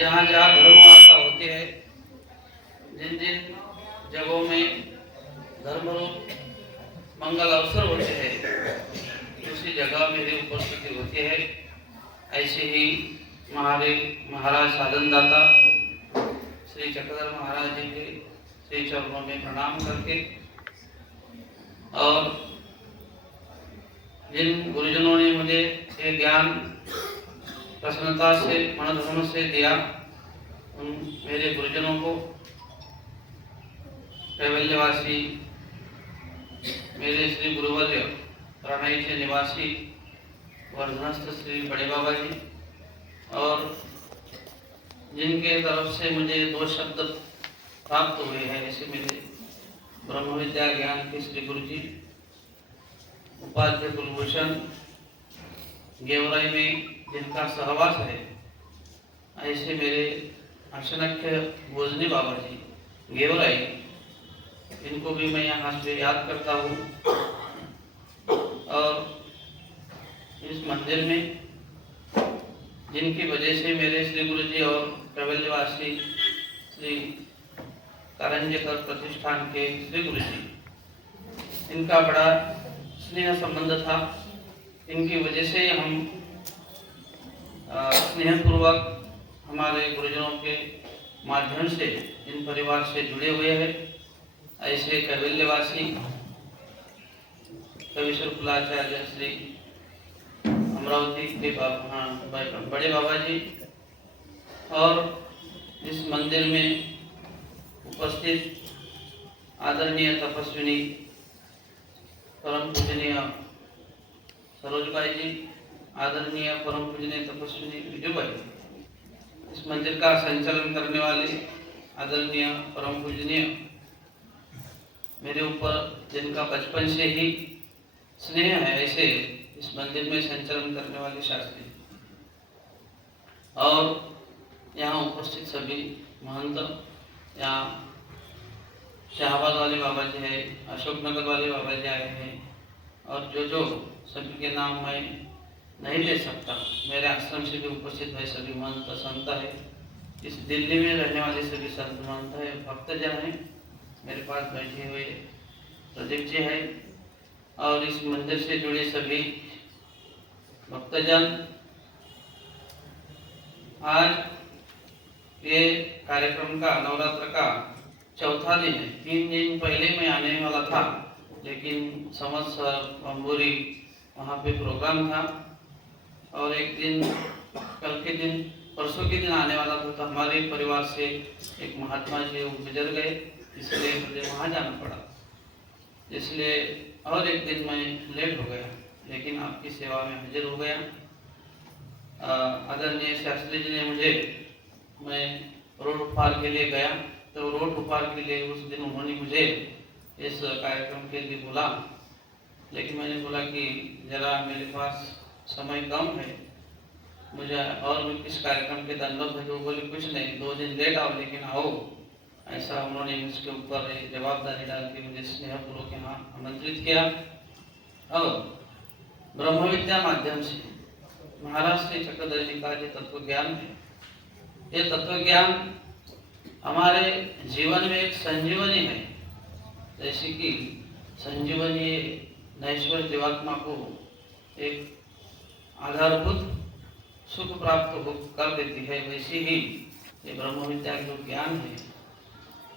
जहाँ जहाँ धर्म वार्ता होती है, जिन जिन जगहों में धर्म मंगल अवसर होते हैं, उसी जगह मेरी उपस्थिति होती है। ऐसे ही हमारे महाराज साधन दाता श्री चक्रधर महाराज जी के श्री चरणों में प्रणाम करके और जिन गुरुजनों ने मुझे ये ज्ञान प्रसन्नता से मनोधर्म से दिया, उन मेरे गुरुजनों को, कैवल्यवासी मेरे श्री गुरुवर्य प्रणय के निवासी वर्धनस्थ श्री बड़े बाबा जी, और जिनके तरफ से मुझे 2 शब्द प्राप्त हुए हैं, ऐसे मेरे ब्रह्म विद्या ज्ञान के श्री गुरु जी उपाध्याय कुलभूषण गेवराई में जिनका सहवास है, ऐसे मेरे अक्षनख्य भोजनी बाबा जी गेवराई, इनको भी मैं यहाँ से याद करता हूँ। और इस मंदिर में जिनकी वजह से मेरे श्री गुरु जी और कैवल्यवासी श्री कारंजेकर प्रतिष्ठान के श्री गुरु जी, इनका बड़ा स्नेह संबंध था। इनकी वजह से हम स्नेहपूर्वक हमारे गुरुजनों के माध्यम से इन परिवार से जुड़े हुए हैं। ऐसे कैवल्यवासी कविश्वर कुलाचार्य श्री अमरावती के बड़े बाबा जी, और इस मंदिर में उपस्थित आदरणीय तपस्विनी परम पूजनीय सरोजबाई जी, आदरणीय परम पूजनीय तपस्विनी विजयबाई, इस मंदिर का संचालन करने वाले आदरणीय परम पूजनीय मेरे ऊपर जिनका बचपन से ही स्नेह है, ऐसे इस मंदिर में संचालन करने वाले शास्त्री, और यहाँ उपस्थित सभी महंत, यहाँ शाहबाद वाले बाबा जी है, अशोकनगर वाले बाबा जी आए हैं, और जो सभी के नाम मैं नहीं ले सकता, मेरे आश्रम से भी उपस्थित है सभी महंत संत है, इस दिल्ली में रहने वाले सभी संत महंत है, भक्तजन है, मेरे पास बैठे हुए प्रदीप जी है, और इस मंदिर से जुड़े सभी भक्तजन। आज ये कार्यक्रम का नवरात्र का चौथा दिन है। 3 दिन पहले मैं आने वाला था, लेकिन संवत्सर बम्बोरी वहाँ पे प्रोग्राम था, और एक दिन कल के दिन परसों के दिन आने वाला था, तो हमारे परिवार से एक महात्मा जी गुजर गए, इसलिए मुझे वहाँ जाना पड़ा, इसलिए और एक दिन मैं लेट हो गया, लेकिन आपकी सेवा में हाजिर हो गया। आदरणीय शास्त्री जी ने मुझे, मैं रोड उपहार के लिए गया, तो रोड उपहार के लिए उस दिन उन्होंने मुझे इस कार्यक्रम के लिए बोला, लेकिन मैंने बोला कि जरा मेरे पास समय कम है, मुझे और भी किस कार्यक्रम के दंडों है, तो बोले कुछ नहीं, 2 दिन लेट आओ लेकिन आओ। ऐसा उन्होंने उसके ऊपर एक जवाबदारी डाल के मुझे स्नेहपूर्वक यहाँ आमंत्रित किया, और ब्रह्म विद्या माध्यम से महाराज श्री चक्रधर जी का जो तत्व ज्ञान है, ये तत्व ज्ञान हमारे जीवन में एक संजीवनी है। जैसे कि संजीवनी नैश्वर जीवात्मा को एक आधारभूत सुख प्राप्त कर देती है, वैसे ही ये ब्रह्म विद्या जो ज्ञान है,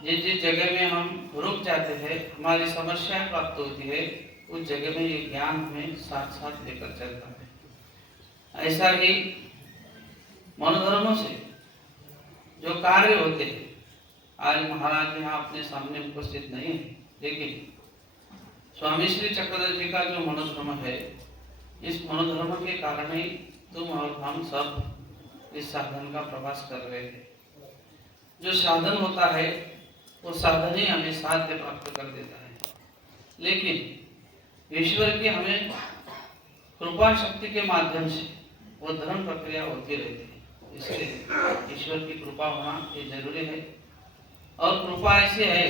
जिस जगह में हम रुक जाते हैं, हमारी समस्याएं प्राप्त होती है, उस जगह में ये ज्ञान हमें साथ साथ लेकर चलता है। ऐसा ही मनोधर्मों से जो कार्य होते हैं, आज महाराज यहाँ अपने सामने उपस्थित नहीं है, लेकिन स्वामी श्री चक्रधर जी का जो मनोधर्म है, इस मनोधर्म के कारण ही तुम और हम सब इस साधन का प्रवास कर रहे हैं। जो साधन होता है, वो साधन ही हमें साध्य प्राप्त कर देता है, लेकिन ईश्वर की हमें कृपा शक्ति के माध्यम से वो धर्म प्रक्रिया होती रहती है, इसलिए ईश्वर की कृपा होना ये जरूरी है। और कृपा ऐसी है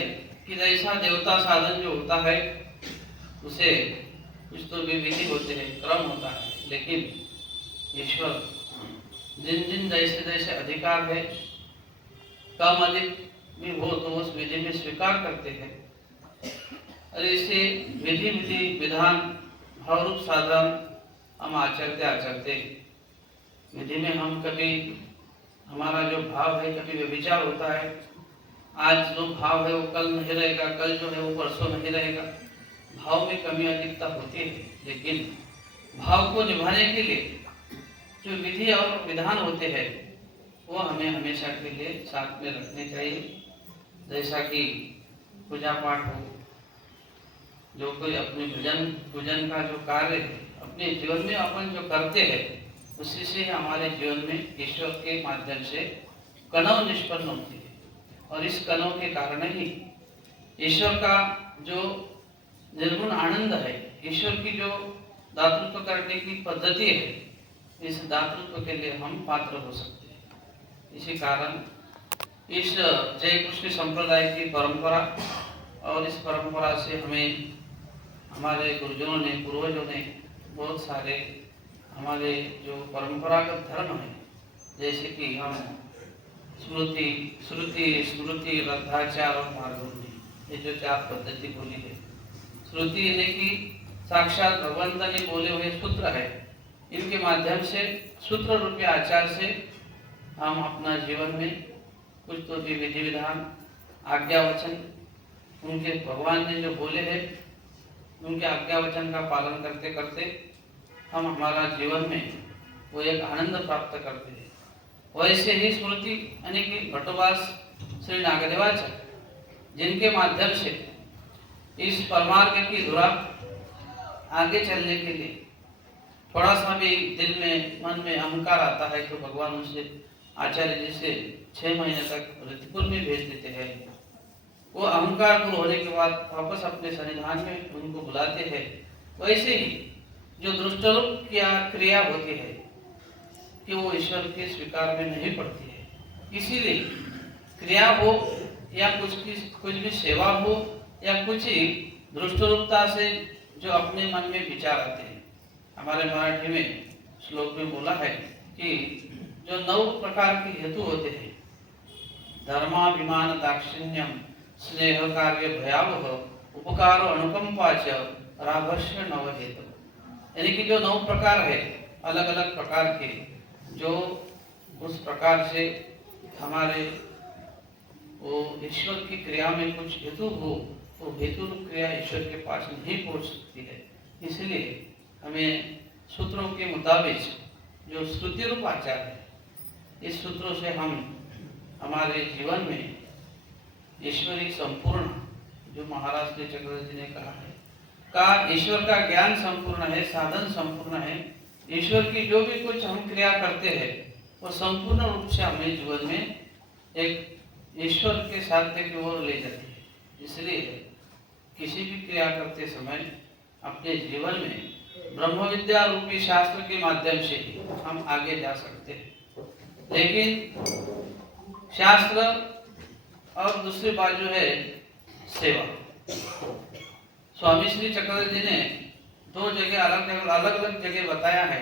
कि जैसा देवता साधन जो होता है, उसे कुछ तो विधि होते हैं, क्रम होता है, लेकिन ईश्वर जिन जिन जैसे जैसे अधिकार है, कम अधिक भी हो तो उस विधि में स्वीकार करते हैं और इसे विधि विधि विधान भावरूप साधन हम आचरते आचरते विधि में हम कभी हमारा जो भाव है कभी व्यभिचार होता है। आज जो भाव है वो कल नहीं रहेगा, कल जो है वो परसों नहीं रहेगा। भाव में कमी अधिकता होती है, लेकिन भाव को निभाने के लिए जो विधि और विधान होते हैं वो हमें हमेशा के लिए साथ में रखने चाहिए। जैसा कि पूजा पाठ हो, जो कोई अपने भजन पूजन का जो कार्य है अपने जीवन में अपन जो करते हैं उसी से हमारे जीवन में ईश्वर के माध्यम से कनव निष्पन्न होती है और इस कनव के कारण ही ईश्वर का जो निर्गुण आनंद है, ईश्वर की जो दातृत्व करने की पद्धति है, इस दातृत्व के लिए हम पात्र हो सकते हैं। इसी कारण इस जय कृष्ण संप्रदाय की परंपरा और इस परंपरा से हमें हमारे गुरुजनों ने पूर्वजों ने बहुत सारे हमारे जो परंपरागत धर्म है, जैसे कि हम स्मृति श्रुति स्मृति रथाचार और मार्गोनी, ये जो 4 पद्धति बोली है। श्रुति यानी कि साक्षात भगवंत ने बोले हुए सूत्र है, इनके माध्यम से सूत्र रूपी आचार से हम अपना जीवन में कुछ तो भी विधि विधान आज्ञा वचन उनके भगवान ने जो बोले हैं उनके आज्ञा वचन का पालन करते करते हम हमारा जीवन में वो एक आनंद प्राप्त करते हैं। वैसे ही स्मृति यानी कि भट्टवास श्री नागदेवाचार्य, जिनके माध्यम से इस परमार्ग की धुरा आगे चलने के लिए थोड़ा सा भी दिल में मन में अहंकार आता है तो भगवान उनसे आचार्य जी से 6 महीने तक ऋतुपुर में भेज देते हैं। वो अहंकार दूर होने के बाद वापस अपने सन्निधान में उनको बुलाते हैं। वैसे ही जो दुष्टरूप की क्रिया होती है कि वो ईश्वर के स्वीकार में नहीं पड़ती है, इसीलिए क्रिया हो या कुछ भी सेवा हो या कुछ ही दुष्टरूपता से जो अपने मन में विचार आते हैं। हमारे मराठी में श्लोक में बोला है कि जो 9 प्रकार के हेतु होते हैं, धर्माभिमान दाक्षिण्यम स्नेह कार्य भयावह उपकार अनुकंपाच राभस्य नव हेतु, यानी कि जो 9 प्रकार है अलग अलग प्रकार के, जो उस प्रकार से हमारे वो ईश्वर की क्रिया में कुछ हेतु हो तो हेतु क्रिया ईश्वर के पास नहीं पहुंच सकती है। इसलिए हमें सूत्रों के मुताबिक जो श्रुति रूप आचार है, इस सूत्रों से हम हमारे जीवन में ईश्वरी संपूर्ण, जो महाराज श्री चक्रवर्ती जी ने कहा है का ईश्वर का ज्ञान संपूर्ण है, साधन संपूर्ण है। ईश्वर की जो भी कुछ हम क्रिया करते हैं वो संपूर्ण रूप से हमें जीवन में एक ईश्वर के साध्य की ओर ले जाती है। इसलिए किसी भी क्रिया करते समय अपने जीवन में ब्रह्म विद्या रूपी शास्त्र के माध्यम से हम आगे जा सकते हैं। लेकिन शास्त्र और दूसरी बाजू है सेवा। स्वामी श्री चक्रवर्ती जी ने 2 जगह अलग अलग जगह बताया है।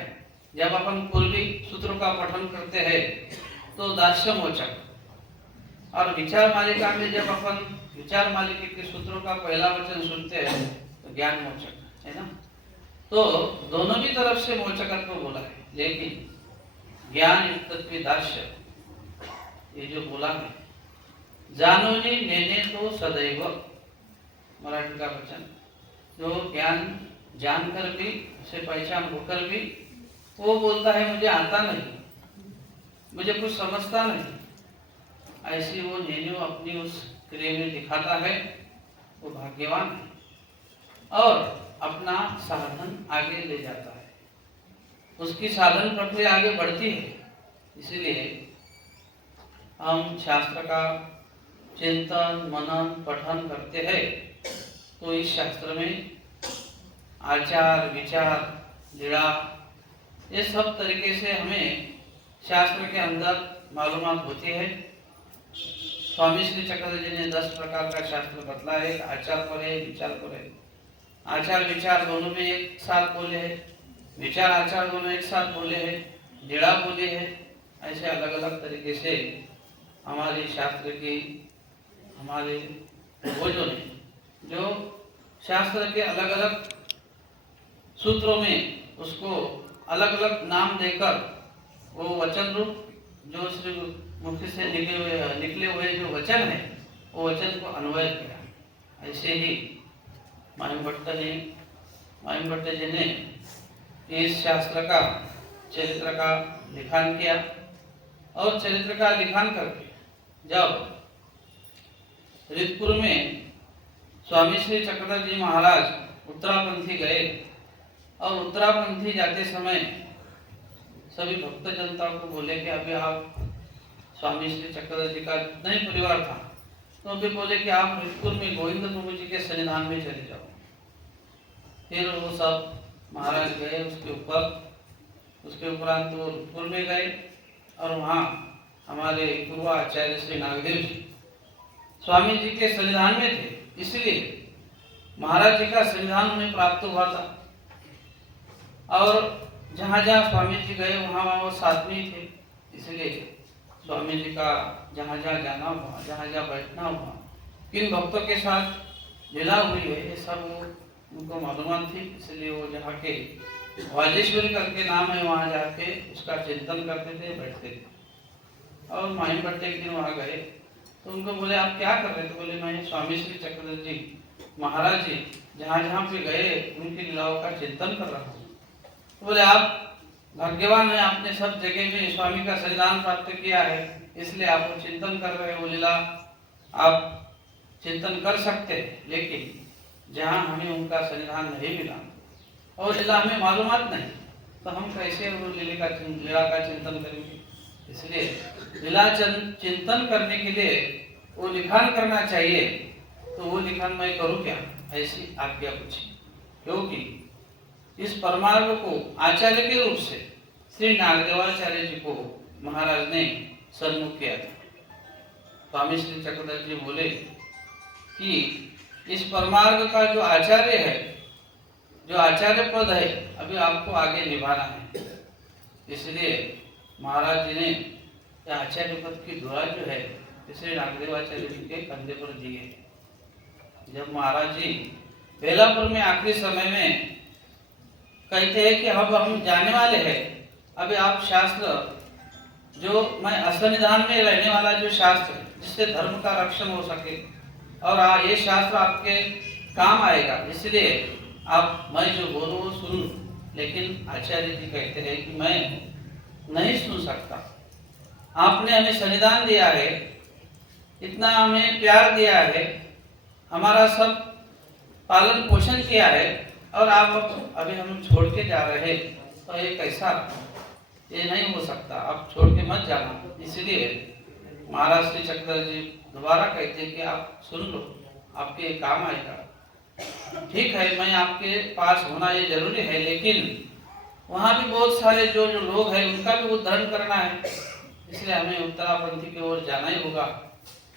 जब अपन पूर्वी सूत्रों का पठन करते हैं तो दास्य मोचक, और विचार मालिका में जब अपन विचार मालिका के सूत्रों का पहला वचन सुनते हैं तो ज्ञान मोचक, है ना। तो दोनों भी तरफ से मोचकत्व बोला है, लेकिन ज्ञान युक्तत्व दास्य ये जो बोला है, जानोनी नेने तो सदैव, मराठी का वचन, जो ज्ञान जानकर भी उसे पहचान होकर भी वो बोलता है मुझे आता नहीं, मुझे कुछ समझता नहीं, ऐसी वो नेनो अपनी उस क्रिया में दिखाता है, वो भाग्यवान है और अपना साधन आगे ले जाता है, उसकी साधन प्रक्रिया आगे बढ़ती है। इसीलिए हम शास्त्र का चिंतन मनन पठन करते हैं तो इस शास्त्र में आचार विचार लीला ये सब तरीके से हमें शास्त्र के अंदर मालूमात होती है। स्वामी श्री चक्रवर्ती जी ने 10 प्रकार का शास्त्र बतला है, आचार पर है विचार पर है। आचार विचार दोनों में एक साथ बोले हैं, विचार आचार दोनों एक साथ बोले हैं, लीला बोले है, ऐसे अलग अलग तरीके से हमारे शास्त्र की, हमारे पूर्वजों ने जो शास्त्र के अलग अलग सूत्रों में उसको अलग अलग नाम देकर वो वचन रूप जो श्री मुख से निकले हुए जो वचन है वो वचन को अन्वय किया। ऐसे ही माहिमभट्ट जी ने इस शास्त्र का चरित्र का लिखान किया और चरित्र का लिखान करके जब रितपुर में स्वामी श्री चक्रधर जी महाराज उत्तरापंथी गए और उत्तरापंथी जाते समय सभी भक्त जनता को बोले कि अभी आप स्वामी श्री चक्रधर जी का जितना ही परिवार था तो अभी बोले कि आप रितपुर में गोविंद प्रभु जी के सन्निधान में चले जाओ। फिर वो सब महाराज गए, उसके उपरांत वो रितपुर में गए और वहाँ हमारे पूर्व आचार्य श्री नागदेव जी स्वामी जी के सन्निधान में थे, इसलिए महाराज जी का सन्निधान उन्हें प्राप्त हुआ था। और जहाँ जहाँ स्वामी जी गए वहाँ वो साथ में ही थे, इसलिए स्वामी जी का जहाँ जहाँ जाना हुआ, जहाँ जहाँ बैठना हुआ, किन भक्तों के साथ लीला हुई है, ये सब उनको मालूम थी। इसलिए वो जहाँ के वाजेश्वरी करके नाम है वहाँ जाके उसका चिंतन करते थे, बैठते थे। और माहिमभट्ट एक दिन वहाँ गए तो उनको बोले आप क्या कर रहे थे? बोले मैं स्वामी श्री चक्रधर जी महाराज जी जहाँ जहाँ पे गए उनकी लीलाओं का चिंतन कर रहा हूँ। तो बोले आप भाग्यवान है, आपने सब जगह में स्वामी का सन्निधान प्राप्त किया है, इसलिए आप वो चिंतन कर रहे हो, लीला आप चिंतन कर सकते, लेकिन जहाँ हमें उनका सन्निधान नहीं मिला और लीला हमें मालूमात नहीं तो हम कैसे वो लीला का चिंतन करेंगे। इसलिए लीला चिंतन करने के लिए वो लिखान करना चाहिए। तो वो लिखान मैं करूँ क्या? ऐसी आज्ञा पूछी, क्योंकि इस परमार्थ को आचार्य के रूप से श्री नागदेवाचार्य जी को महाराज ने सन्मुख किया था। स्वामी श्री चक्रधर जी बोले कि इस परमार्थ का जो आचार्य है, जो आचार्य पद है, अभी आपको आगे निभाना है। इसलिए महाराज जी ने आचार्य पद की धुरा जो है श्री नागदेवाचार्य जी के कंधे पर दी है। जब महाराज जी बेलापुर में आखिरी समय में कहते हैं कि अब हम जाने वाले हैं, अभी आप शास्त्र जो मैं असन्निधान में रहने वाला जो शास्त्र जिससे धर्म का रक्षण हो सके और ये शास्त्र आपके काम आएगा, इसलिए आप मैं जो बोलूँ वो सुन। लेकिन आचार्य जी कहते हैं कि मैं नहीं सुन सकता, आपने हमें सन्निधान दिया है, इतना हमें प्यार दिया है, हमारा सब पालन पोषण किया है और आप अभी हम छोड़ के जा रहे हैं, तो ये कैसा, ये नहीं हो सकता, आप छोड़ के मत जाना। इसलिए महाराज श्री चक्रधर जी दोबारा कहते हैं कि आप सुन लो, आपके काम आएगा। ठीक है, मैं आपके पास होना ये जरूरी है, लेकिन वहाँ भी बहुत सारे जो लोग हैं उनका भी उद्धारण करना है, इसलिए हमें उत्तरापंथी की ओर जाना ही होगा।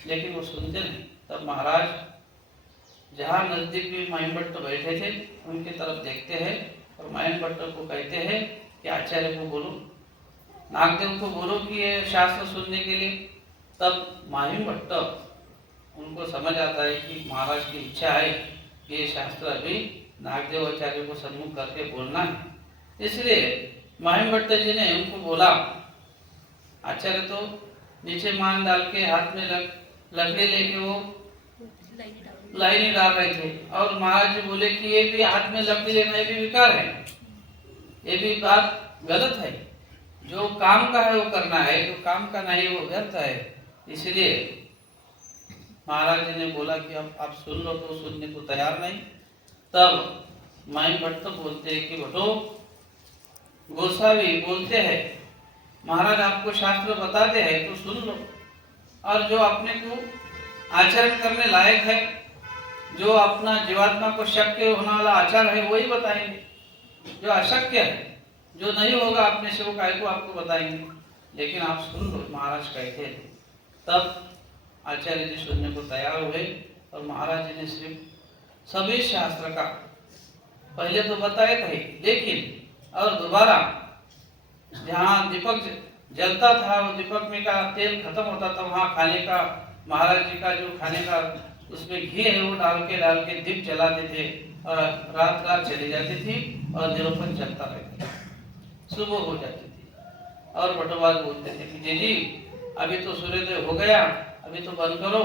लेकिन वो सुनते नहीं। तब महाराज जहाँ नजदीक भी माहिमभट्ट बैठे थे उनकी तरफ देखते हैं और माहिमभट्ट को कहते हैं कि आचार्य को बोलो, नागदेव को बोलो कि ये शास्त्र सुनने के लिए। तब माहिमभट्ट उनको समझ आता है कि महाराज की इच्छा है कि ये शास्त्र अभी नागदेव आचार्य को सम्मुख करके बोलना है। इसलिए माहिमभट्ट जी ने उनको बोला, आचार्य तो नीचे मान डाल के हाथ में लकड़ी लेके वो लाइनें डाल रहे थे और महाराज जी बोले कि ये भी हाथ में लकड़ी लेना ये भी विकार है, ये भी बात गलत है, जो काम का है वो करना है, जो काम का नहीं वो व्यर्थ है। इसलिए महाराज जी ने बोला कि अब आप सुन लो, तो सुनने को तैयार नहीं। तब माहिमभट्ट बोलते हैं कि भटो गोसावी बोलते हैं महाराज आपको शास्त्र बताते हैं तो सुन लो, और जो अपने को आचरण करने लायक है, जो अपना जीवात्मा को शक्य होने वाला आचार है वही बताएंगे, जो अशक्य है, जो नहीं होगा अपने से वो काय को आपको बताएंगे, लेकिन आप सुन लो, महाराज कहते हैं। तब आचार्य जी सुनने को तैयार हुए और महाराज जी ने सिर्फ सभी शास्त्र का पहले तो बताए थे, लेकिन और दोबारा जहाँ दीपक जलता था, वो दीपक में का तेल खत्म होता था, वहाँ खाने का महाराज जी का जो खाने का उसमें घी है वो डाल के दीप जलाते थे और रात रात चली जाती थी और निरूपण चलता रहता था। सुबह हो जाती थी और बटोबाग बोलते थे कि जी अभी तो सूर्योदय हो गया, अभी तो बंद करो।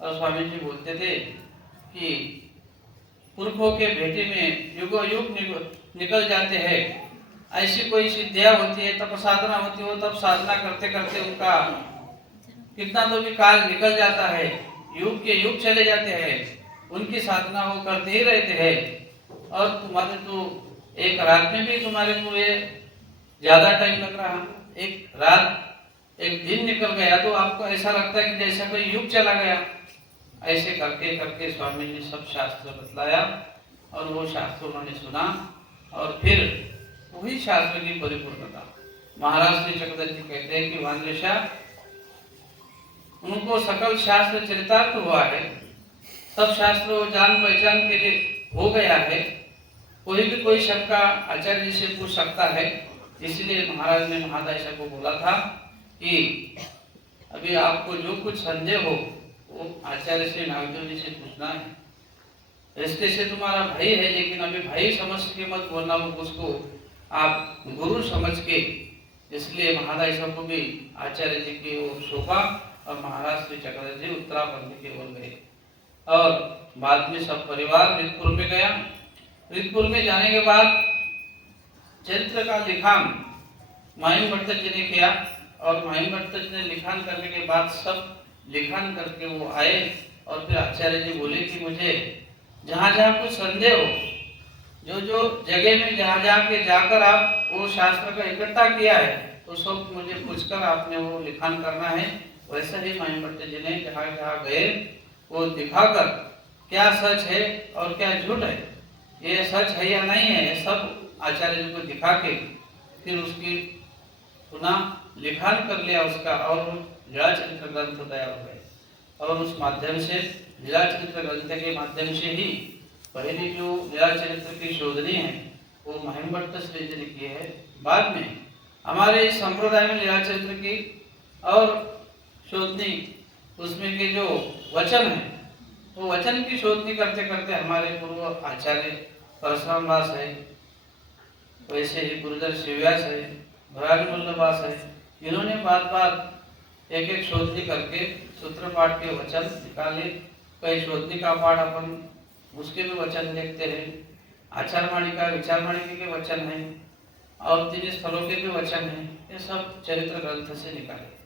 और स्वामी जी बोलते थे कि पुरखों के भेटे में युगों युग निकल जाते हैं, ऐसी कोई सिद्धियां होती है, तप साधना होती हो, तब साधना करते करते उनका कितना तो भी काल निकल जाता है, युग के युग चले जाते हैं, उनकी साधना वो करते ही रहते हैं। और तुम्हारे तो एक रात में भी तुम्हारे को ये ज्यादा टाइम लग रहा, एक रात एक दिन निकल गया तो आपको ऐसा लगता है कि जैसा कोई युग चला गया। ऐसे करके करके स्वामी ने सब शास्त्र बतलाया और वो शास्त्र उन्होंने सुना और फिर वही शास्त्र की परिपूर्णता। महाराज श्री चक्रधर जी कहते हैं कि वानरेशा उनको सकल शास्त्र चरितार्थ हुआ है, सब शास्त्र वो जान पहचान के लिए हो गया है, कोई भी कोई शंका आचार्य जी से पूछ सकता है। इसलिए महाराज ने महादशा को बोला था कि अभी आपको जो कुछ संदेह हो वो आचार्य से नागदेव जी से पूछना है। रिश्ते से तुम्हारा भाई है, लेकिन अभी भाई समझ के मत बोलना, वो उसको आप गुरु समझ के। इसलिए महादशा को भी आचार्य जी की ओर सौंपा और महाराज श्री चक्रधर जी उत्तराखंड की ओर गए और बाद में सब परिवार रितपुर में गया। रितपुर में जाने के बाद चरित्र का लिखान महिम भट्ट जी ने किया और महिम भट्ट जी ने लिखान करने के बाद सब लिखान करके वो आए और फिर आचार्य जी बोले कि मुझे जहाँ जहाँ कुछ संदेह हो, जो जो जगह में जहाँ जहाँ के जाकर आप वो शास्त्र का इकट्ठा किया है तो सब मुझे पूछकर आपने वो लिखान करना है। वैसे ही महिम भट्ट जी ने जहाँ जहाँ गए वो दिखाकर क्या सच है और क्या झूठ है, ये सच है या नहीं है, सब आचार्य जी को दिखा के फिर उसकी पुनः लिखान कर लिया उसका और लीला चरित्र ग्रंथ तैयार हो गए। और उस माध्यम से लीला चरित्र ग्रंथ के माध्यम से ही पहली जो लीला चरित्र की शोधनी है वो महिम भट्ट श्री जी ने की है। बाद में हमारे इस संप्रदाय में लीला चरित्र की और शोधनी उसमें के जो वचन है वो वचन की शोधनी करते करते हमारे पूर्व आचार्य परशुराम दास है, वैसे ही गुरुदर शिवव्यास है, भगवान दास है, इन्होंने बात बात एक एक शोधनी करके सूत्र पाठ के वचन निकाले। कई शोधनी का पाठ अपन उसके भी वचन देखते हैं, आचार माणिका विचार माणिका के वचन हैं और तीन स्थलों के भी वचन हैं, ये सब चरित्र ग्रंथ से निकाले।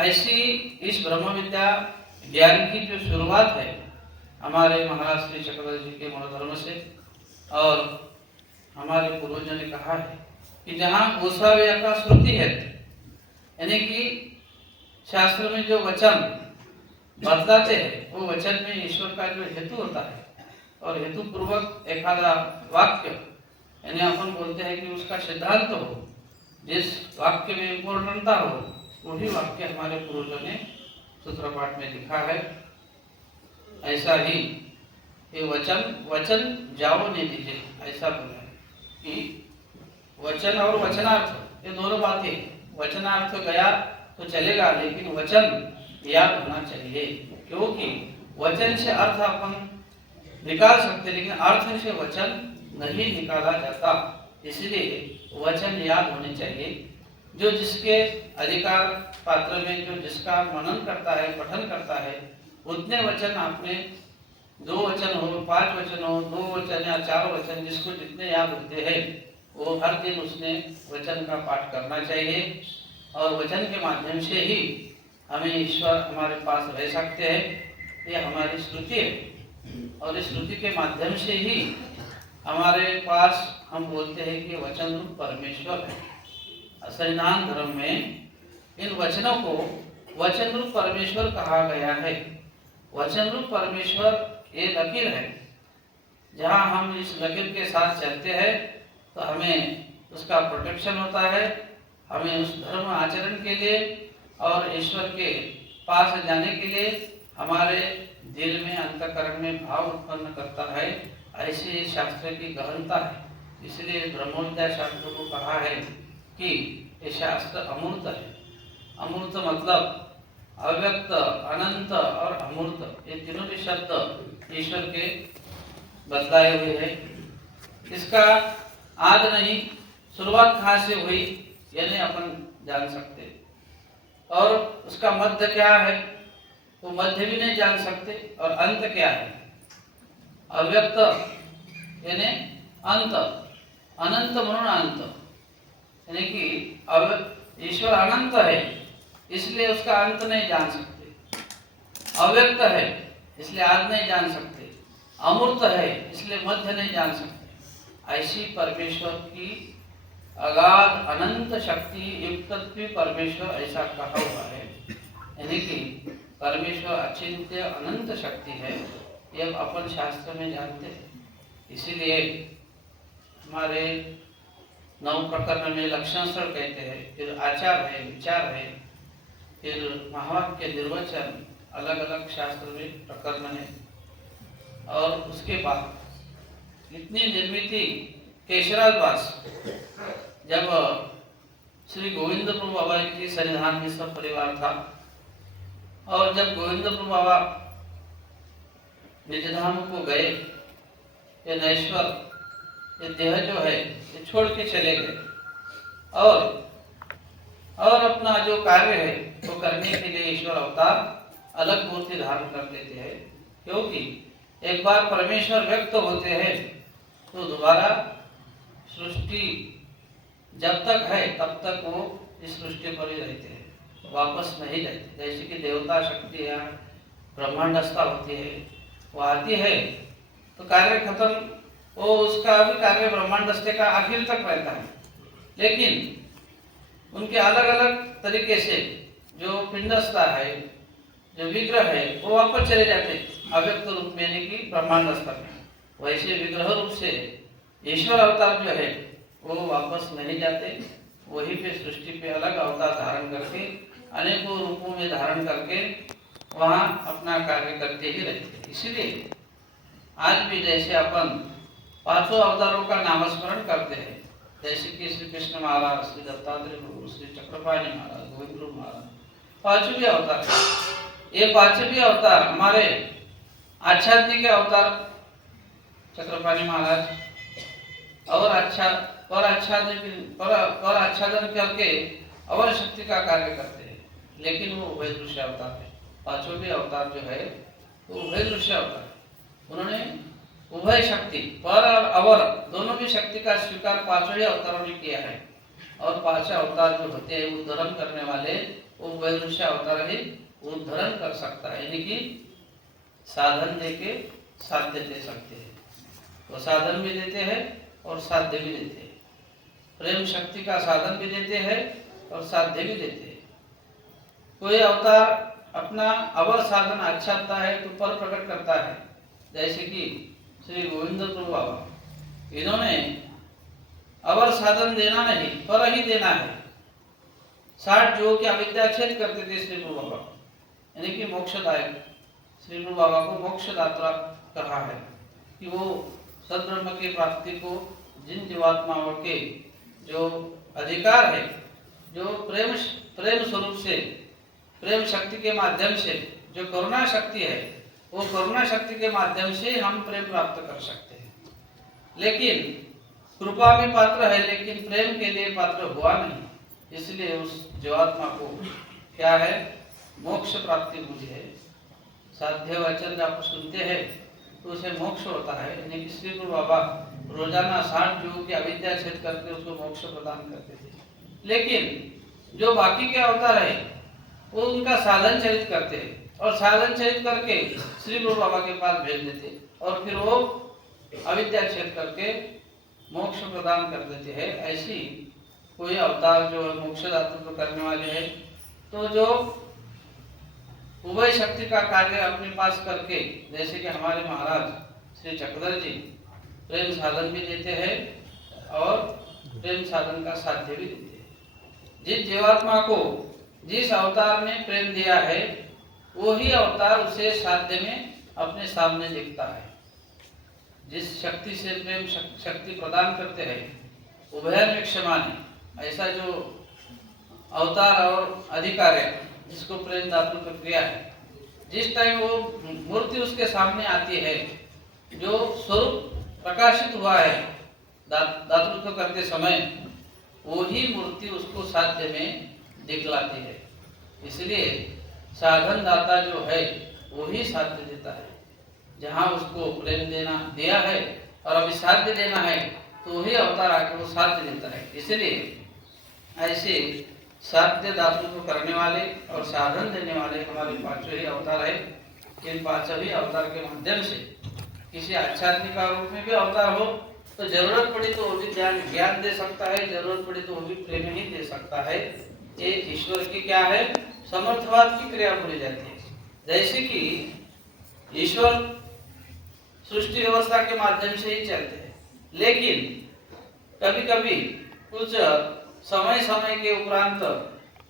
ऐसी इस ब्रह्म विद्या ज्ञान की जो शुरुआत है हमारे महाराज श्री चक्रधर जी के मनोधर्म से। और हमारे पूर्वजों ने कहा है कि जहाँ गोसाव्य का श्रुति है, यानी कि शास्त्र में जो वचन बतलाते हैं वो वचन में ईश्वर का जो हेतु होता है और हेतु पूर्वक एखादा वाक्य यानी अपन बोलते हैं कि उसका सिद्धांत हो, जिस वाक्य में इम्पोर्टेंटता हो, वही वाक्य हमारे पूर्वजों ने सूत्र पाठ में लिखा है। ऐसा ही ये वचन जाओ नहीं दीजिए, ऐसा बोला है कि वचन और वचनार्थ ये दोनों बातें, वचनार्थ गया तो चलेगा लेकिन वचन याद होना चाहिए, क्योंकि वचन से अर्थ अपन निकाल सकते लेकिन अर्थ से वचन नहीं निकाला जाता। इसलिए वचन याद होने चाहिए। जो जिसके अधिकार पात्र में जो जिसका मनन करता है, पठन करता है, उतने वचन आपने 2 वचन हो, 5 वचन हो, 2 वचन या 4 वचन, जिसको जितने याद होते हैं वो हर दिन उसने वचन का पाठ करना चाहिए। और वचन के माध्यम से ही हमें ईश्वर हमारे पास रह सकते हैं, ये हमारी श्रुति है। और इस श्रुति के माध्यम से ही हमारे पास हम बोलते हैं कि वचन रूप परमेश्वर है। सनातन धर्म में इन वचनों को वचन रूप परमेश्वर कहा गया है। वचन रूप परमेश्वर ये लकीर है, जहाँ हम इस लकीर के साथ चलते हैं तो हमें उसका प्रोटेक्शन होता है, हमें उस धर्म आचरण के लिए और ईश्वर के पास जाने के लिए हमारे दिल में अंतःकरण में भाव उत्पन्न करता है। ऐसी शास्त्र की गहनता है। इसलिए ब्रह्मविद्या शास्त्र को कहा है कि ये शास्त्र अमूर्त है। अमूर्त मतलब अव्यक्त, अनंत और अमूर्त, ये तीनों भी शब्द ईश्वर के बतलाए हुए हैं। इसका आद नहीं, शुरुआत कहाँ से हुई ये नहीं अपन जान सकते, और उसका मध्य क्या है वो मध्य भी नहीं जान सकते, और अंत क्या है अव्यक्त यानी अंत, अनंत म्हणून अंत, यानी कि ईश्वर अनंत है इसलिए उसका अंत नहीं जान सकते, अव्यक्त है इसलिए आदि नहीं जान सकते, अमूर्त है इसलिए मध्य नहीं जान सकते। ऐसी परमेश्वर की अगाध अनंत शक्ति युक्तत्व परमेश्वर ऐसा कहा हुआ है, यानी कि परमेश्वर अचिंत्य अनंत शक्ति है, ये अपन शास्त्र में जानते हैं। इसीलिए हमारे नव प्रकरण में लक्षण स्थल कहते हैं, फिर आचार है, विचार है, फिर महावाक्य निर्वचन, अलग अलग शास्त्र में प्रकरण है। और उसके बाद इतनी निर्मिति केशराजवास, जब श्री गोविंद प्रभु बाबा के सन्निधान में सब परिवार था, और जब गोविंद प्रभु बाबा निजधाम को गए, ये नैश्वर ये देह जो है ये छोड़ के चले गए, और अपना जो कार्य है वो करने के लिए ईश्वर अवतार अलग मूर्ति धारण कर लेते हैं, क्योंकि एक बार परमेश्वर व्यक्त होते हैं तो दोबारा सृष्टि जब तक है तब तक वो इस सृष्टि पर ही रहते हैं, वापस नहीं जाते। जैसे कि देवता शक्ति या ब्रह्मांडस्था होती है, वो आती है तो कार्य खत्म, वो उसका भी कार्य ब्रह्मांडस्थे का आखिर तक रहता है, लेकिन उनके अलग अलग तरीके से जो पिंडस्था है, जो विग्रह है, वो वापस चले जाते अव्यक्त रूप में, यानी कि ब्रह्मांडस्था में। वैसे विग्रह रूप से ईश्वर अवतार जो है वो वापस नहीं जाते, वहीं पे सृष्टि पे अलग अवतार धारण करके अनेकों रूपों में धारण करके वहाँ अपना कार्य करते ही रहते। इसीलिए आज भी जैसे अपन पांचों अवतारों का नामस्मरण करते हैं, जैसे कि श्री कृष्ण महाराज, श्री दत्तात्रेय प्रभु, श्री चक्रपाणी महाराज, गोविंद प्रभु महाराज, पांचवी अवतार, ये पांचवी अवतार हमारे आध्यात्मिक अवतार चक्रपाणी महाराज, और आच्छादन करके अवर शक्ति का कार्य करते हैं, लेकिन वो उभय दृश्य अवतार है। पांचों भी अवतार जो है वो उभय दृश्य अवतार है। उन्होंने उभय शक्ति, पर और अवर दोनों भी शक्ति का स्वीकार पांचों ही अवतारों ने किया है, और पांचों अवतार जो होते हैं उद्धरण करने वाले, वो उभय दृश्य अवतार ही उद्धरण कर सकता है, यानी कि साधन देके साध्य दे सकते हैं। वो साधन भी देते हैं और साध्य भी देते हैं, प्रेम शक्ति का साधन भी देते हैं और साध्य भी देते हैं। कोई अवतार अपना अवर साधन अच्छाता है तो पर प्रकट करता है, जैसे कि श्री गोविंद प्रभु बाबा, इन्होंने अवर साधन देना नहीं पर ही देना है। 60 जो कि अविद्याच्छेद करते थे श्री प्रभु बाबा, यानी कि मोक्षदायक, श्री प्रभु बाबा को मोक्षदाता कहा है कि वो सद्ब्रह्म की प्राप्ति को जिन जीवात्माओं के जो अधिकार है, जो प्रेम स्वरूप से, प्रेम शक्ति के माध्यम से, जो करुणा शक्ति है, वो करुणा शक्ति के माध्यम से हम प्रेम प्राप्त कर सकते हैं। लेकिन कृपा में पात्र है, लेकिन प्रेम के लिए पात्र हुआ नहीं, इसलिए उस जीवात्मा को क्या है, मोक्ष प्राप्ति हुई है। साध्य वचन जब आप सुनते हैं तो उसे मोक्ष होता है, यानी कि श्री गुरु बाबा रोजाना 60 युगों की अविद्या छेद करके उसको मोक्ष प्रदान करते थे। लेकिन जो बाकी के अवतार है वो उनका साधन चरित करते हैं, और साधन चरित करके श्री गुरु बाबा के पास भेज देते, और फिर वो अविद्या छेद करके मोक्ष प्रदान कर देते हैं। ऐसी कोई अवतार जो मोक्ष दातृत्व करने वाले हैं, तो जो उभय शक्ति का कार्य अपने पास करके, जैसे कि हमारे महाराज श्री चक्रधर जी प्रेम साधन भी देते हैं और प्रेम साधन का साध्य भी देते हैं। जिस जीवात्मा को जिस अवतार ने प्रेम दिया है, वही अवतार उसे साध्य में अपने सामने दिखता है। जिस शक्ति से प्रेम शक्ति प्रदान करते हैं, उभय में क्षमा नहीं, ऐसा जो अवतार और अधिकार्य, जिसको प्रेम दातृत्व क्रिया है, जिस टाइम वो मूर्ति उसके सामने आती है, जो स्वरूप प्रकाशित हुआ है दातृत्व करते समय, वही मूर्ति उसको साध्य में दिखलाती है। इसलिए साधन दाता जो है वही साध्य देता है। जहाँ उसको प्रेम देना दिया है और अभी साध्य देना है, तो वही अवतार आके वो साध्य देता है। इसलिए ऐसे साध्य दातृत्व करने वाले और साधन देने वाले हमारे पांचों ही अवतार है। इन पांचों ही अवतार के माध्यम से किसी आध्यात्मिक रूप में भी अवतार हो तो जरूरत पड़ी तो वो भी ज्ञान दे सकता है, जरूरत पड़ी तो वो भी प्रेम ही दे सकता है। ये ईश्वर की क्या है, समर्थवाद की क्रिया बोली जाती है। जैसे कि ईश्वर सृष्टि व्यवस्था के माध्यम से ही चलते हैं, लेकिन कभी कभी कुछ समय समय के उपरांत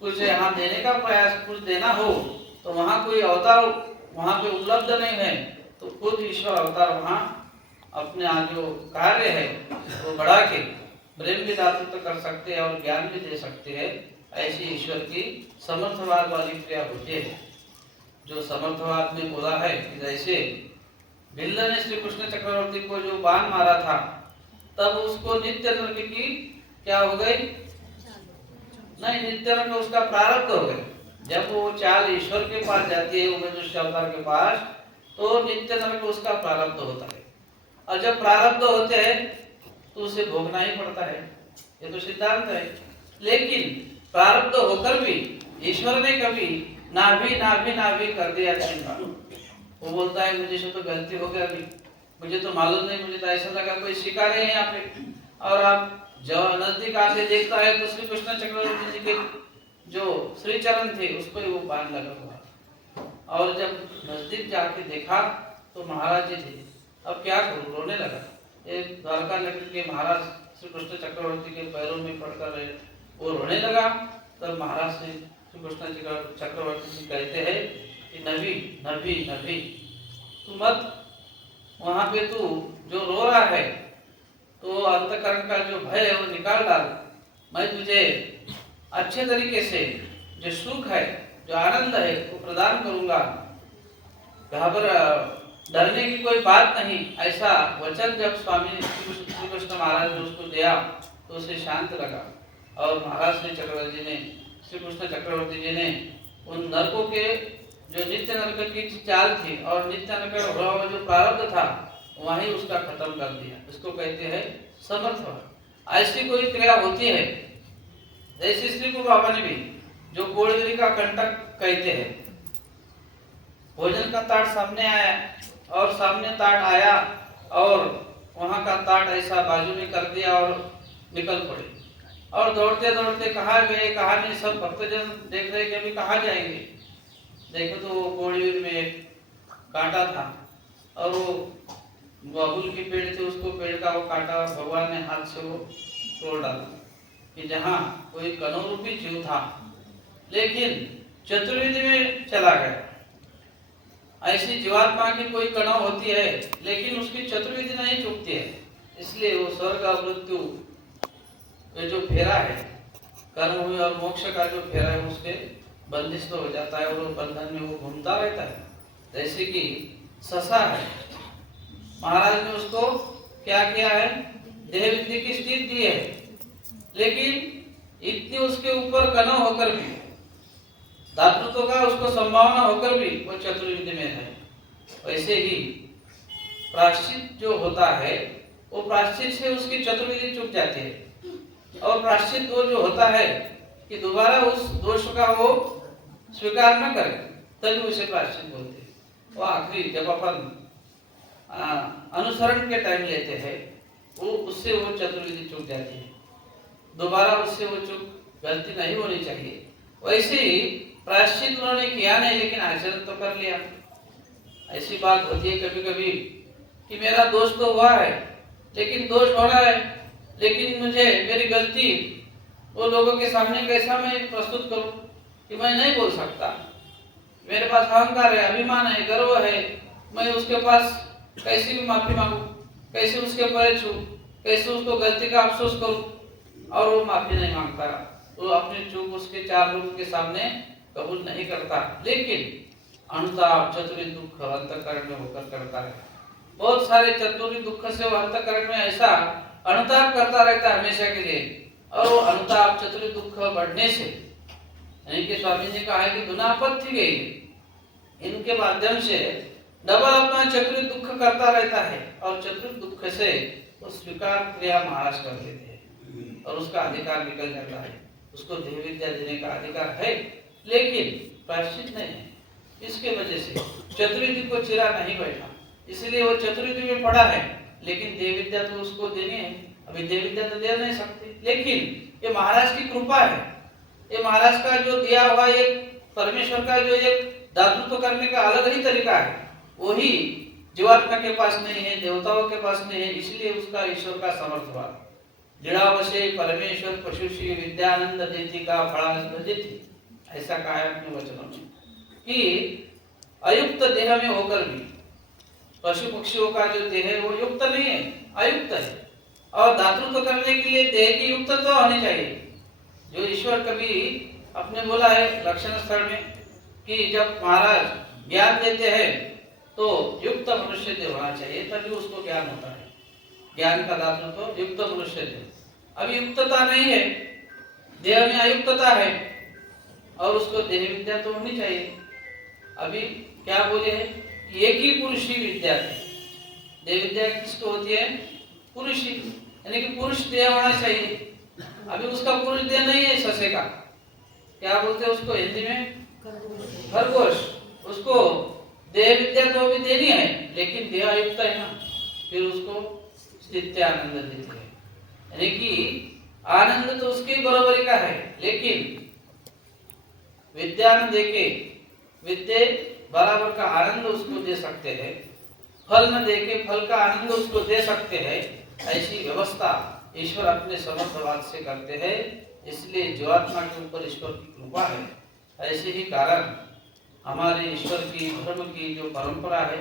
कुछ यहाँ देने का प्रयास, कुछ देना हो तो वहाँ कोई अवतार वहाँ पे उपलब्ध नहीं है, तो खुद ईश्वर अवतार वहाँ अपने जो कार्य है वो बढ़ा के प्रेम भी दातृत्व कर सकते हैं और ज्ञान भी दे सकते हैं। ऐसी ईश्वर की समर्थवाद वाली क्रिया होती है। जो समर्थवाद में बोला है कि जैसे बिल्ल ने श्री कृष्ण चक्रवर्ती को जो बाण मारा था, तब उसको नित्य नरक की क्या हो गई, नहीं, नित्य नरक उसका प्रारब्ध हो गया। जब वो चाल ईश्वर के पास जाती है, उमेश अवतार के पास, तो नित्य नरक उसका प्रारब्ध होता है। और जब प्रारब्ध होते हैं तो उसे भोगना ही पड़ता है, ये तो सिद्धांत है। लेकिन प्रारब्ध होकर भी ईश्वर ने कभी नाभि कर दिया चिंता। वो बोलता है मुझे से तो गलती हो गया, अभी मुझे तो मालूम नहीं, मुझे तो ऐसा लगा कोई शिकार है यहाँ पे। और आप जब नजदीक आके देखता है तो श्री कृष्ण चक्रवर्ती जी के जो श्री चरण थे उसको ही वो बाण लगा हुआ। और जब नजदीक जाके देखा तो महाराज जी थे। अब क्या करूं, रोने लगा। एक द्वारका नगर के महाराज श्री कृष्ण चक्रवर्ती के पैरों में पड़कर वो रोने लगा। तब महाराज श्री कृष्ण चक्रवर्ती जी कहते हैं कि नभी नभी नभी तू मत, वहां पे तू जो रो रहा है तो अंतकरण का जो भय है वो निकाल डाल। मैं तुझे अच्छे तरीके से जो सुख है, जो आनंद है वो प्रदान करूंगा। डरने की कोई बात नहीं, ऐसा वचन जब स्वामी श्री कृष्ण महाराज ने उसको दिया तो उसे शांत लगा। और महाराज श्री चक्रवर्ती जी ने, श्री कृष्ण चक्रवर्ती जी ने उन नरकों के जो नित्य नरक की चाल थी और नित्य नरक हो रहा जो प्रारब्ध था वहीं उसका खत्म कर दिया। इसको कहते हैं समर्थ। ऐसी कोई क्रिया होती है जैसे श्री गुरु बाबा ने भी जो कोड़गिरी का कंटक कहते हैं, भोजन का ताट सामने आया और सामने ताट आया और वहां का ताट ऐसा बाजू में कर दिया और निकल पड़े। और दौड़ते दौड़ते कहाँ गए कहाँ नहीं, सब भक्तजन देख रहे कि अभी कहाँ जाएंगे। देखो तो वो कोड़गिरी में एक कांटा था और वो बबुल की पेड़ थी, उसको पेड़ का वो कांटा भगवान ने हाथ से वो तोड़ डाला कि जहाँ कोई कनोरूपी जीव था लेकिन चतुर्विधि में चला गया। ऐसी जीवात्मा की कोई कणव होती है लेकिन उसकी चतुर्विधि नहीं चूकती है, इसलिए वो स्वर्ग और मृत्यु ये जो फेरा है, कर्म हुई और मोक्ष का जो फेरा है उसके बंदिश हो जाता है और बंधन में वो घूमता रहता है। जैसे कि ससा है, महाराज ने उसको क्या किया है, देह विद्या की स्थिति दी है, लेकिन इतनी उसके ऊपर कणव होकर भी, दातृत्व का उसको संभावना होकर भी वो चतुर्विधि में है। वैसे ही प्रायश्चित जो होता है वो प्रायश्चित से उसकी चतुर्विधि चूक जाती है। और प्रायश्चित वो जो होता है कि दोबारा उस दोष का वो स्वीकार न करे तभी उसे प्रायश्चित बोलते हैं। वो आखिरी जब अपन अनुसरण के टाइम लेते हैं वो उससे वो चतुर्विधि चूक जाती है, दोबारा उससे वो चूक गलती नहीं होनी चाहिए। वैसे ही प्रायश्चित उन्होंने किया नहीं लेकिन आचरण तो कर लिया। ऐसी बात होती है कभी कभी कि मेरा दोष तो हुआ है लेकिन दोष हो रहा है, लेकिन मुझे मेरी गलती वो लोगों के सामने कैसा मैं प्रस्तुत करूं कि मैं नहीं बोल सकता। मेरे पास अहंकार है, अभिमान है, गर्व है, मैं उसके पास कैसे भी माफी मांगू, कैसे उसके परे छू, कैसे उसको गलती का अफसोस करूं, और वो माफी नहीं मांगता। तो अपनी चूक उसके चार लोगों के सामने कबूल नहीं करता, लेकिन अनुताप चतुरी दुख अंतःकरण में होकर करता है। बहुत सारे चतुरी दुख से वो अंतःकरण में ऐसा अनुताप करता रहता है हमेशा के लिए, और वो अनुताप चतुरी दुख बढ़ने से, यानी कि स्वामी जी कहा है कि दुनापत थी गई, इनके माध्यम से डबल अपना चतुरी दुख करता रहता है, और चतुरी दुख से वो स्वीकार क्रिया महाराज कर देते हैं और उसका अधिकार निकल जाता है। उसको देह विद्या देने का अधिकार है, लेकिन प्रायश्चित नहीं है। इसके वजह से चतुर्विधि को चिरा नहीं बैठा, इसलिए वो चतुर्विधि में पड़ा है, लेकिन देव विद्या तो उसको देनी है। अभी देव विद्या तो दे नहीं सकते, लेकिन ये महाराज की कृपा है। ये महाराज का जो दिया हुआ एक परमेश्वर का जो एक दातृत्व करने का अलग ही तरीका है, वही जीवात्मा के पास नहीं है, देवताओं के पास नहीं है, इसलिए उसका ईश्वर का समर्थ हुआ। जड़ावशे परमेश्वर पशुषी विद्यानंद देती का फलानंद देती, ऐसा कहा है अपने वचनों में कि अयुक्त देह में होकर भी पशु पक्षियों का जो देह है वो युक्त नहीं है, अयुक्त है। और दातृत्व करने के लिए देह की युक्तता होनी चाहिए। जो ईश्वर कभी अपने बोला है लक्षण स्थल में कि जब महाराज ज्ञान देते हैं तो युक्त मनुष्य देह होना चाहिए, तभी उसको ज्ञान होता है। ज्ञान का दातृत्व युक्त मनुष्य देह। अभी युक्तता नहीं है, देह में अयुक्तता है, और उसको देह विद्या तो होनी चाहिए। अभी क्या बोले हैं, एक ही पुरुष ही विद्या है। देह विद्या किसको होती है? पुरुष ही, यानी कि पुरुष देह होना चाहिए। अभी उसका पुरुष देह नहीं है, ससे का क्या बोलते हैं उसको हिंदी में? खरगोश। उसको देह विद्या तो भी देनी है, लेकिन देह अयुक्त है ना, फिर उसको स्थित्यानंद देते हैं, यानी कि आनंद तो उसकी बराबरी का है, लेकिन विद्या न देके विद्या बराबर का आनंद उसको दे सकते हैं, फल न देके फल का आनंद उसको दे सकते हैं। ऐसी व्यवस्था ईश्वर अपने समर्थवाद से करते हैं, इसलिए जीवात्मा के ऊपर ईश्वर की कृपा है। ऐसे ही कारण हमारे ईश्वर की धर्म की जो परंपरा है,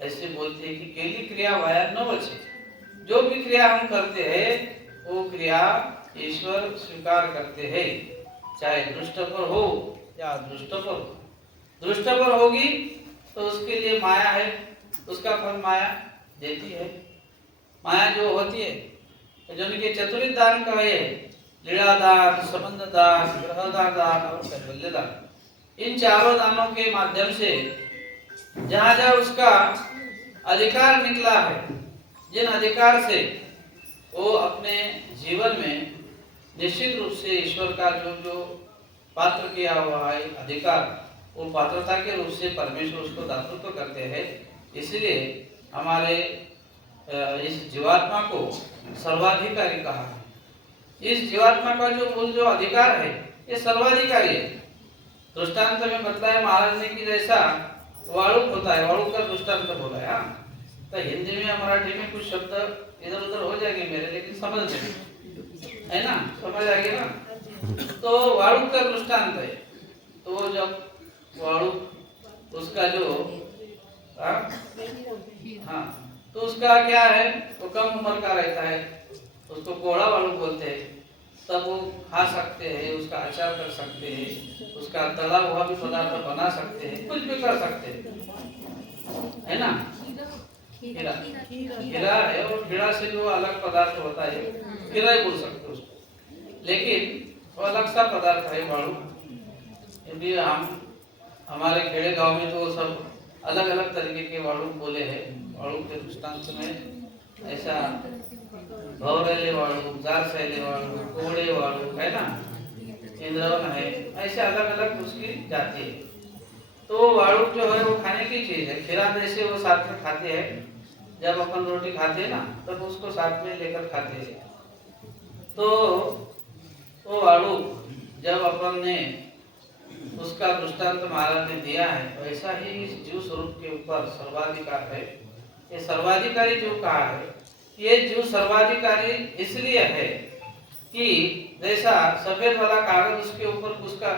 ऐसे बोलते हैं कि केली क्रिया वाया न बचे। जो भी क्रिया हम करते हैं वो क्रिया ईश्वर स्वीकार करते हैं, चाहे दुष्ट पर हो या अदृष्ट पर हो। दृष्ट पर होगी तो उसके लिए माया है, उसका फल माया देती है। माया जो होती है जो के चतुर्विध दान का है, लीला दान, संबंध दान, ग्रहदान और कैवल्य दान, इन चारों दानों के माध्यम से जहाँ जहाँ उसका अधिकार निकला है, जिन अधिकार से वो अपने जीवन में निश्चित रूप से ईश्वर का जो जो पात्र किया हुआ है अधिकार, वो पात्रता के रूप से परमेश्वर उसको दातृत्व करते हैं। इसलिए हमारे इस जीवात्मा को सर्वाधिकारी कहा है। इस जीवात्मा का जो मूल जो अधिकार है ये सर्वाधिकारी है। दृष्टांत में बताया महाराज ने कि जैसा वाळुक होता है, वाळुक का दृष्टांत बोला है। तो हिंदी में मराठी में कुछ शब्द इधर उधर हो जाएंगे मेरे, लेकिन समझ में है ना, समझ आएगी ना। तो वाळुक का दृष्टांत है, तो जब वाळुक उसका जो हाँ तो उसका क्या है, वो कम उम्र का रहता है, उसको कोड़ा वाळुक बोलते हैं। तब वो खा सकते हैं, उसका अचार कर सकते हैं, उसका तला हुआ भी पदार्थ बना सकते हैं, कुछ भी कर सकते हैं, है ना। खीरा खीरा है, और खीरा से जो अलग पदार्थ होता है खीरा ही बोल सकते उसको, लेकिन वो अलग सा पदार्थ है वाळुक। यदि हम हमारे खेड़े गांव में तो सब अलग अलग तरीके के वाळुक बोले हैं। वाळुक के दृष्टांत में ऐसा भौरेले वाळुक, जारसैले वाळुक, कोड़े वाळुक है ना, इंद्रवन है, ऐसे अलग अलग उसकी जाति है। तो वाळुक जो है वो खाने की चीज है। खीरा जैसे वो साथ में खाते हैं, जब अपन रोटी खाते हैं ना तब उसको साथ में लेकर खाते हैं। तो वो वाळुक जब अपन ने उसका दृष्टांत महाराज ने दिया है, वैसा ही इस जीव स्वरूप के ऊपर सर्वाधिकार है। ये सर्वाधिकारी जो कहा है, ये जीव सर्वाधिकारी इसलिए है कि जैसा सफेद वाला कागज उसके ऊपर उसका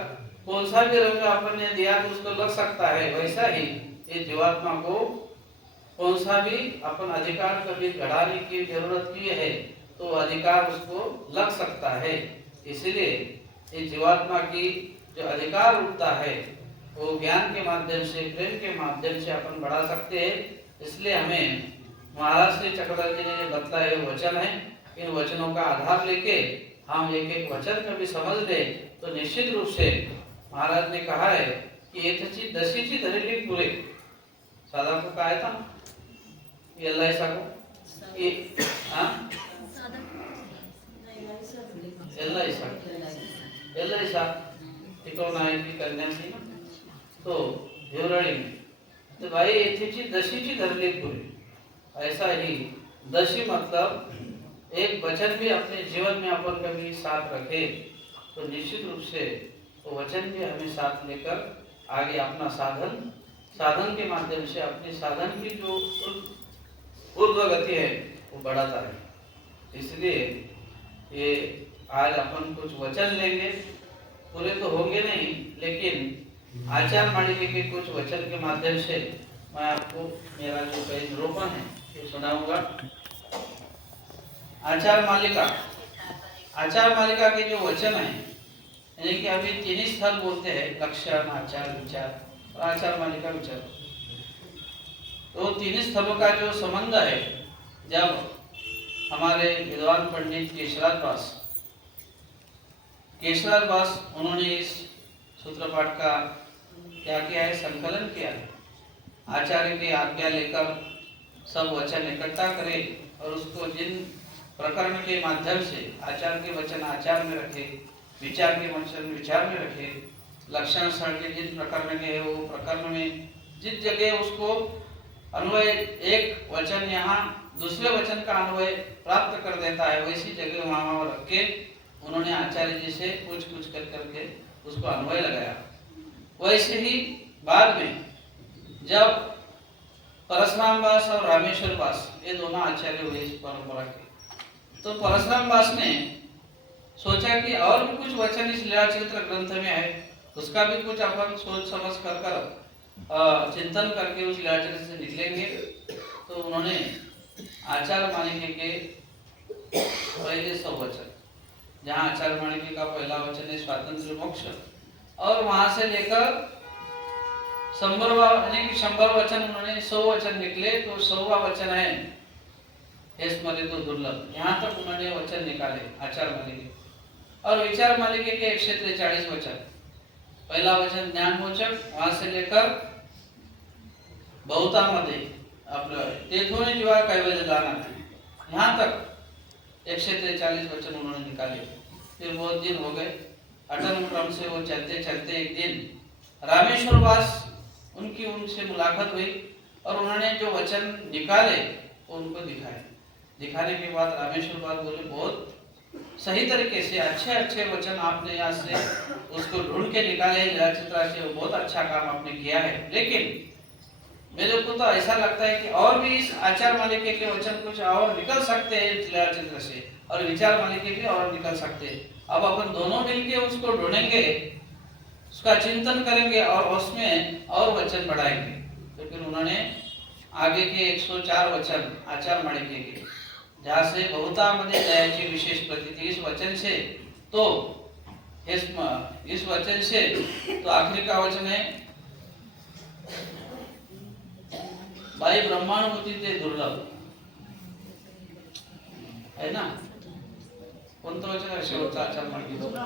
कौन सा भी रंग अपन ने दिया तो उसको लग सकता है, वैसा ही ये जीवात्मा को कौन सा भी अपन अधिकार कभी घड़ाने की जरूरत की है तो अधिकार उसको लग सकता है। इसलिए ये जीवात्मा की जो अधिकार उठता है वो ज्ञान के माध्यम से, प्रेम के माध्यम से अपन बढ़ा सकते हैं। इसलिए हमें महाराज श्री चक्रवर्ती जी ने जो बतलाए वचन है, इन वचनों का आधार लेके हम एक एक वचन कभी समझ ले तो निश्चित रूप से महाराज ने कहा है कि एक दशीची धरेली पूरे साधा को कहा था ये अल्लाह ऐसा को ये अल्लाह ऐसा टिकवना है की कन्या थी ना तो हिवरणी तो भाई एथीची दशीची धरली पूरी। ऐसा ही दशी मतलब एक वचन भी अपने जीवन में अपन कभी साथ रखे तो निश्चित रूप से वो वचन भी हमें साथ लेकर आगे अपना साधन के माध्यम से अपनी साधन की जो ऊर्ध्व गति है वो बढ़ाता है। इसलिए ये आज अपन कुछ वचन लेंगे, पूरे तो होंगे नहीं, लेकिन आचार मालिका के कुछ वचन के माध्यम से मैं आपको मेरा जो कई निरूपण है ये सुनाऊंगा। आचार मालिका के जो वचन है यानी कि अभी तीन स्थल बोलते हैं, लक्षण, आचार, विचार और आचार मालिका विचार। तो तीन स्थलों का जो संबंध है, जब हमारे विद्वान पंडित केशराज दास उन्होंने इस सूत्र पाठ का क्या किया है, संकलन किया है। आचार्य की आज्ञा लेकर सब वचन इकट्ठा करें और उसको जिन प्रकरण के माध्यम से आचार्य के वचन आचार में रखे, विचार के वचन विचार में रखे, लक्षण के जिन प्रकरण के है वो प्रकरण में जिस जगह उसको अन्वय एक वचन यहाँ दूसरे वचन का अन्वय प्राप्त कर देता है, वैसी जगह वहाँ रख के उन्होंने आचार्य जी से पूछ कर करके उसको अन्वय लगाया। वैसे ही बाद में जब परशुराम दास और रामेश्वर दास ये दोनों आचार्य हुए इस परंपरा के, तो परशुराम दास ने सोचा कि और भी कुछ वचन इस लीला चरित्र ग्रंथ में है, उसका भी कुछ अपन सोच समझ कर चिंतन करके उस लीला चरित्र से निकलेंगे। तो उन्होंने आचार मालिका के पहले सब वचन, जहाँ आचार मालिका का पहला वचन है स्वातंत्र मोक्ष, और वहां से लेकर 100 वचन उन्होंने 100 वचन निकले, तो 100वां वचन है हे स्मरितो दुर्लभ, यहाँ तक उन्होंने वचन निकाले आचार मालिका। और विचार मालिका के 143 वचन, पहला वचन ज्ञानमोचक, वहां से लेकर बहुतामध्ये आपलं तेथोने जीवा कैवल्य दाना, यहाँ तक 143 वचन उन्होंने निकाले। फिर बहुत दिन हो गए, अटल क्रम से वो चलते चलते एक दिन रामेश्वर दास उनकी उनसे मुलाकात हुई और उन्होंने जो वचन निकाले वो उनको दिखाने के बाद रामेश्वर दास बोले बहुत सही तरीके से अच्छे वचन आपने यहाँ से उसको ढूंढ के निकाले, चित्रा से बहुत अच्छा काम आपने किया है, लेकिन मेरे को तो ऐसा लगता है कि और भी इस आचार मालिका के वचन कुछ और निकल सकते हैं चित्र से, और विचार मालिका के और निकल सकते हैं। अब अपन दोनों मिलके उसको ढूंढेंगे, उसका चिंतन करेंगे और उसमें और वचन बढ़ाएंगे। तो फिर उन्होंने आगे के 104 वचन आचार मालिका के, जहाँ से बहुतामध्ये दयाची विशेष प्रतीति इस वचन से, तो इस वचन से तो आखिरी का वचन है भाई ब्रह्मानुभूति ते दुर्लभ है ना, कोणतं वचन आहे शेवटचा आचार मालिका,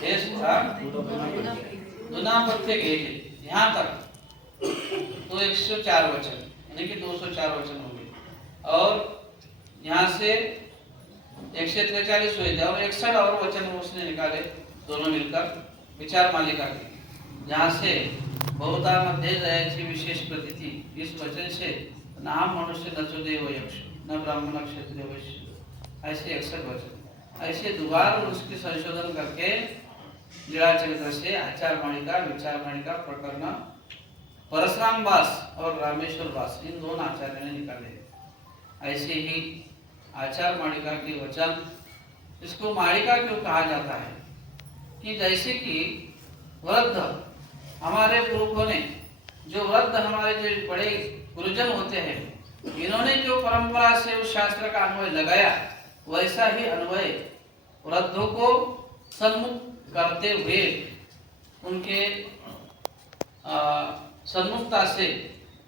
हे सुद्धा दुनापथ्य घ्यायचे यहाँ तक, तो 104 वचन यानी कि 204 वचन हो गए, और यहाँ से 143 हुए थे और 61 और वचन उसने निकाले दोनों मिलकर विचार मालिका के, जहाँ से बहुतामध्ये दयाची विशेष प्रतीति इस वचन से नाम मनुष्य न तो देव यक्ष न ब्राह्मण क्षत्रिय वैश्य, ऐसे 61 वचन, ऐसे दोबारा उसके संशोधन करके लीला चरित्र से आचार मालिका विचार मालिका प्रकरण परशुराम दास और रामेश्वर दास इन दोनों आचार्यों ने निकाले। ऐसे ही आचार मालिका के वचन, इसको मालिका क्यों कहा जाता है कि जैसे कि वृद्ध हमारे पुरखों ने, जो वृद्ध हमारे जो बड़े गुरुजन होते हैं, इन्होंने जो परंपरा से उस शास्त्र का अन्वय लगाया, वैसा ही अन्वय वृद्धों को सन्मुख करते हुए उनके सन्मुखता से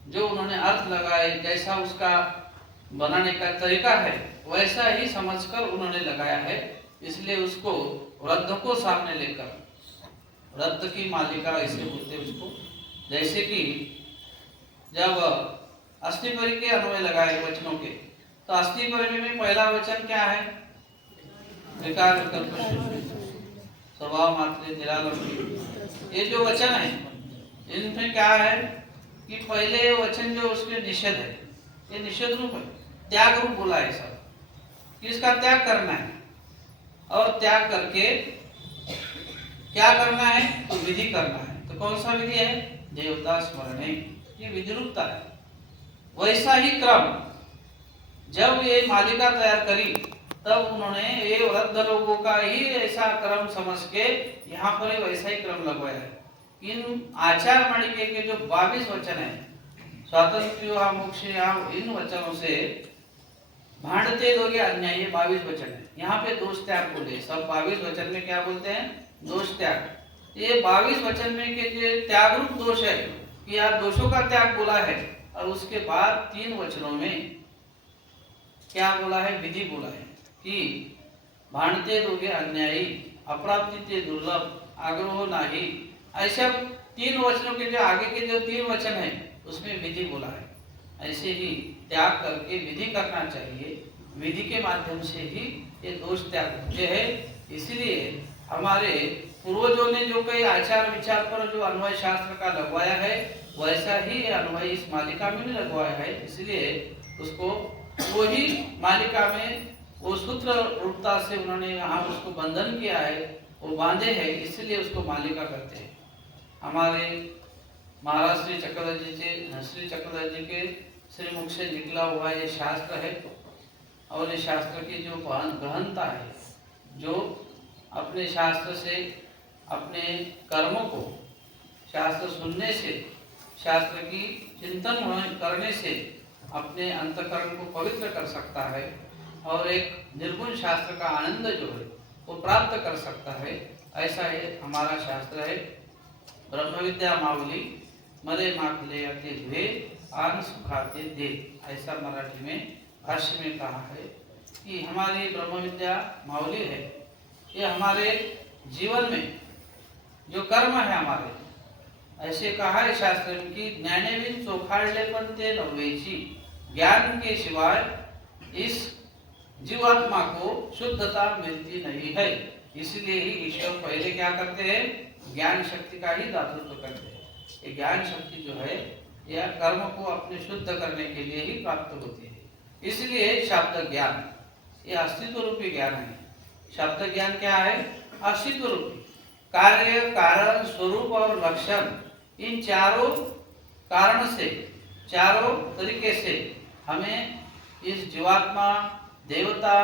जो उन्होंने अर्थ लगाए, जैसा उसका बनाने का तरीका है वैसा ही समझकर उन्होंने लगाया है। इसलिए उसको वृद्ध को सामने लेकर, वृद्ध की मालिका ऐसे बोलते उसको, जैसे कि जब अष्टपरी के अन्वय लगाए वचनों के, तो अष्टपरी में पहला वचन क्या है? विकार विकल्प स्वभाव मात्र निरालंब। ये जो वचन है इनमें क्या है कि पहले वचन जो उसके निषेध है, ये निषेध रूप है, त्याग रूप बोला है सब कि इसका त्याग करना है। और त्याग करके क्या करना है? तो विधि करना है। तो कौन सा विधि है? देवता स्मरण, ये विधि रूपता है। वैसा ही क्रम जब ये मालिका तैयार करी तब उन्होंने ये वृद्ध लोगों का ही ऐसा क्रम समझ के यहाँ पर वैसा ही क्रम लगवाया है। इन आचार मालिके के जो 22 वचन है, स्वातंत्र्य मोक्ष, इन वचनों से भांडते दोगे अन्याय, ये 22 वचन है। यहाँ पे दोष त्याग बोले, सब 22 वचन में क्या बोलते हैं? दोष त्याग। ये 22 वचन में के जो त्याग रूप दोष है कि यहाँ दोषों का त्याग बोला है, और उसके बाद 3 वचनों में क्या बोला है? विधि बोला है कि भांडते दोगे अन्यायी, अप्राप्ति दुर्लभ, आग्रह नाही। ऐसा 3 वचनों के जो आगे के जो 3 वचन है उसमें विधि बोला है। ऐसे ही त्याग करके विधि करना चाहिए, विधि के माध्यम से ही ये दोष त्याग होते हैं। इसलिए हमारे पूर्वजों ने जो कई आचार विचार पर जो अन्वय शास्त्र का लगवाया है वैसा ही अन्वय इस मालिका में भी लगवाया है। इसलिए उसको वही मालिका में वो सूत्र रूपता से उन्होंने यहाँ उसको बंधन किया है, वो बांधे हैं, इसलिए उसको मालिका कहते हैं। हमारे महाराज श्री चक्रधर जी के श्रीमुख से निकला हुआ ये शास्त्र है, और ये शास्त्र की जो गहनता है, जो अपने शास्त्र से अपने कर्मों को शास्त्र सुनने से, शास्त्र की चिंतन करने से अपने अंतःकरण को पवित्र कर सकता है, और एक निर्गुण शास्त्र का आनंद जो है वो प्राप्त कर सकता है। ऐसा ये हमारा शास्त्र है। ब्रह्म विद्या मावली मरे माखले अति द्वे आन सुखाते दे, ऐसा मराठी में भाष्य में कहा है कि हमारी ब्रह्म विद्या मावली है। ये हमारे जीवन में जो कर्म है हमारे, ऐसे कहा है शास्त्र में कि ज्ञानेविन चोखाड़ले पण ते नव्हेची, ज्ञान के सिवाय इस जीवात्मा को शुद्धता मिलती नहीं है। इसलिए ही ईश्वर पहले क्या करते हैं? ज्ञान शक्ति का ही दातृत्व करते हैं। ये ज्ञान शक्ति जो है यह कर्म को अपने शुद्ध करने के लिए ही प्राप्त होती है। इसलिए शब्द ज्ञान ये अस्तित्व रूपी ज्ञान है। शब्द ज्ञान क्या है? अस्तित्व रूपी। कार्य, कारण, स्वरूप और लक्षण, इन चारों कारण से, चारों तरीके से हमें इस जीवात्मा, देवता,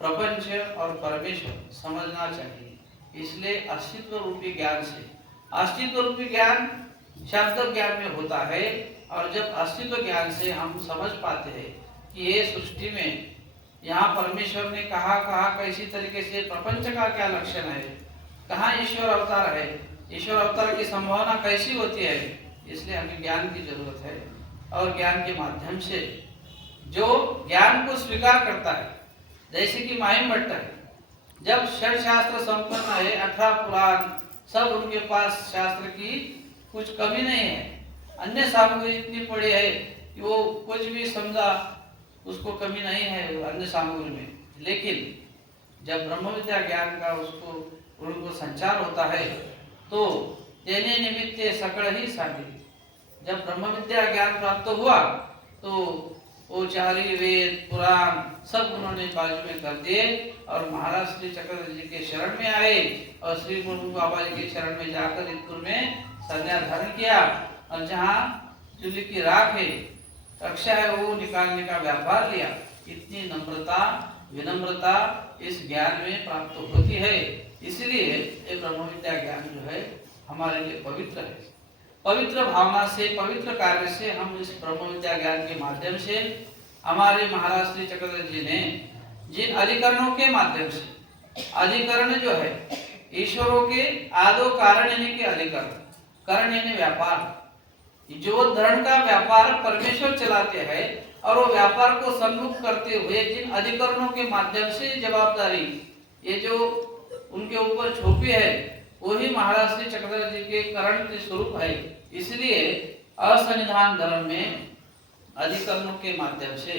प्रपंच और परमेश्वर समझना चाहिए। इसलिए अस्तित्व रूपी ज्ञान से, अस्तित्व रूपी ज्ञान शब्द ज्ञान में होता है, और जब अस्तित्व ज्ञान से हम समझ पाते हैं कि ये सृष्टि में यहाँ परमेश्वर ने कहा कैसी तरीके से, प्रपंच का क्या लक्षण है, कहाँ ईश्वर अवतार है, ईश्वर अवतार की संभावना कैसी होती है, इसलिए हमें ज्ञान की जरूरत है। और ज्ञान के माध्यम से जो ज्ञान को स्वीकार करता है, जैसे कि माहिम भट्ट है, जब षड शास्त्र संपन्न है, 18 पुराण सब उनके पास, शास्त्र की कुछ कमी नहीं है, अन्य सामग्री इतनी पड़ी है कि वो कुछ भी समझा उसको कमी नहीं है अन्य सामग्री में। लेकिन जब ब्रह्म विद्या ज्ञान का उसको उनको संचार होता है तो तेने निमित्ते सकल ही साधी। जब ब्रह्म विद्या ज्ञान प्राप्त हुआ तो वो चारी वेद पुराण सब उन्होंने बाजू में कर दिए, और महाराज श्री चक्रधर जी के शरण में आए, और श्री गुरु बाबा जी के शरण में जाकर इंदौर में संन्यास धारण किया, और जहाँ चूल्हे की राख है, रक्षा है, वो निकालने का व्यापार लिया। इतनी नम्रता, विनम्रता इस ज्ञान में प्राप्त होती है। इसलिए ये ब्रह्म विद्या ज्ञान जो है हमारे लिए पवित्र है। पवित्र भावना से, पवित्र कार्य से हम इस ब्रह्म विद्या ज्ञान के माध्यम से, हमारे महाराज श्री चक्रधर जी ने जिन अधिकरणों के माध्यम से, अधिकरण जो है ईश्वरों के आदो कारण यानी कि अधिकरण, करण यानी व्यापार। जो धर्म का व्यापार परमेश्वर चलाते हैं और वो व्यापार को सम्मुख करते हुए जिन अधिकरणों के माध्यम से जवाबदारी ये जो उनके ऊपर छोपी है वही महाराज श्री चक्रधर जी के करण के स्वरूप है। इसलिए असंविधान धर्म में अधिकरणों के माध्यम से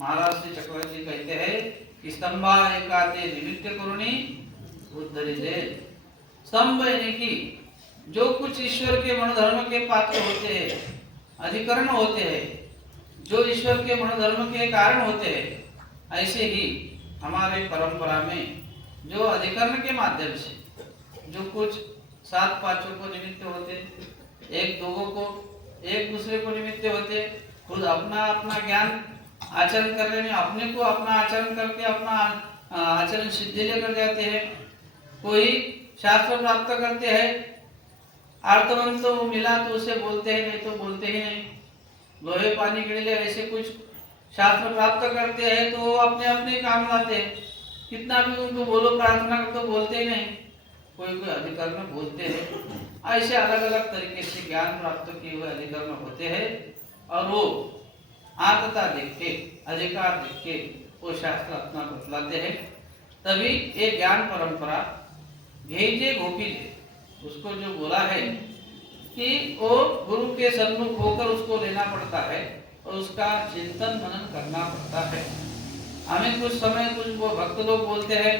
महाराज श्री चक्रधर जी कहते हैं कि स्तंभा एकाते निमित्त करुणी उद्धरिते। स्तंभ यानी कि जो कुछ ईश्वर के मनोधर्म के पात्र होते हैं, अधिकरण होते हैं, जो ईश्वर के मनोधर्म के कारण होते हैं, ऐसे ही हमारे परंपरा में जो अधिकरण के माध्यम से जो कुछ सात पांचों को निमित्त होते, एक दोगों को एक दूसरे को निमित्त होते, खुद अपना अपना ज्ञान आचरण करने में अपने को अपना आचरण करके अपना आचरण सिद्धि लेकर जाते हैं। कोई शास्त्र प्राप्त करते हैं, अर्थवंत तो मिला तो उसे बोलते हैं, नहीं तो बोलते ही नहीं। लोहे पानी के लिए ऐसे कुछ शास्त्र प्राप्त करते हैं तो अपने अपने काम लाते हैं, कितना भी उनको बोलो प्रार्थना कर तो बोलते ही नहीं। कोई कोई अधिकरण बोलते हैं। ऐसे अलग अलग तरीके से ज्ञान प्राप्त किए हुए अधिकरण होते हैं और वो आत्मता देख के अधिकार देख के वो शास्त्र अपना बतलाते हैं। तभी ये ज्ञान परंपरा भेजे गोपीजे उसको जो बोला है कि वो गुरु के सन्मुख होकर उसको लेना पड़ता है और उसका चिंतन मनन करना पड़ता है। हमें कुछ समय कुछ वो भक्त लोग बोलते हैं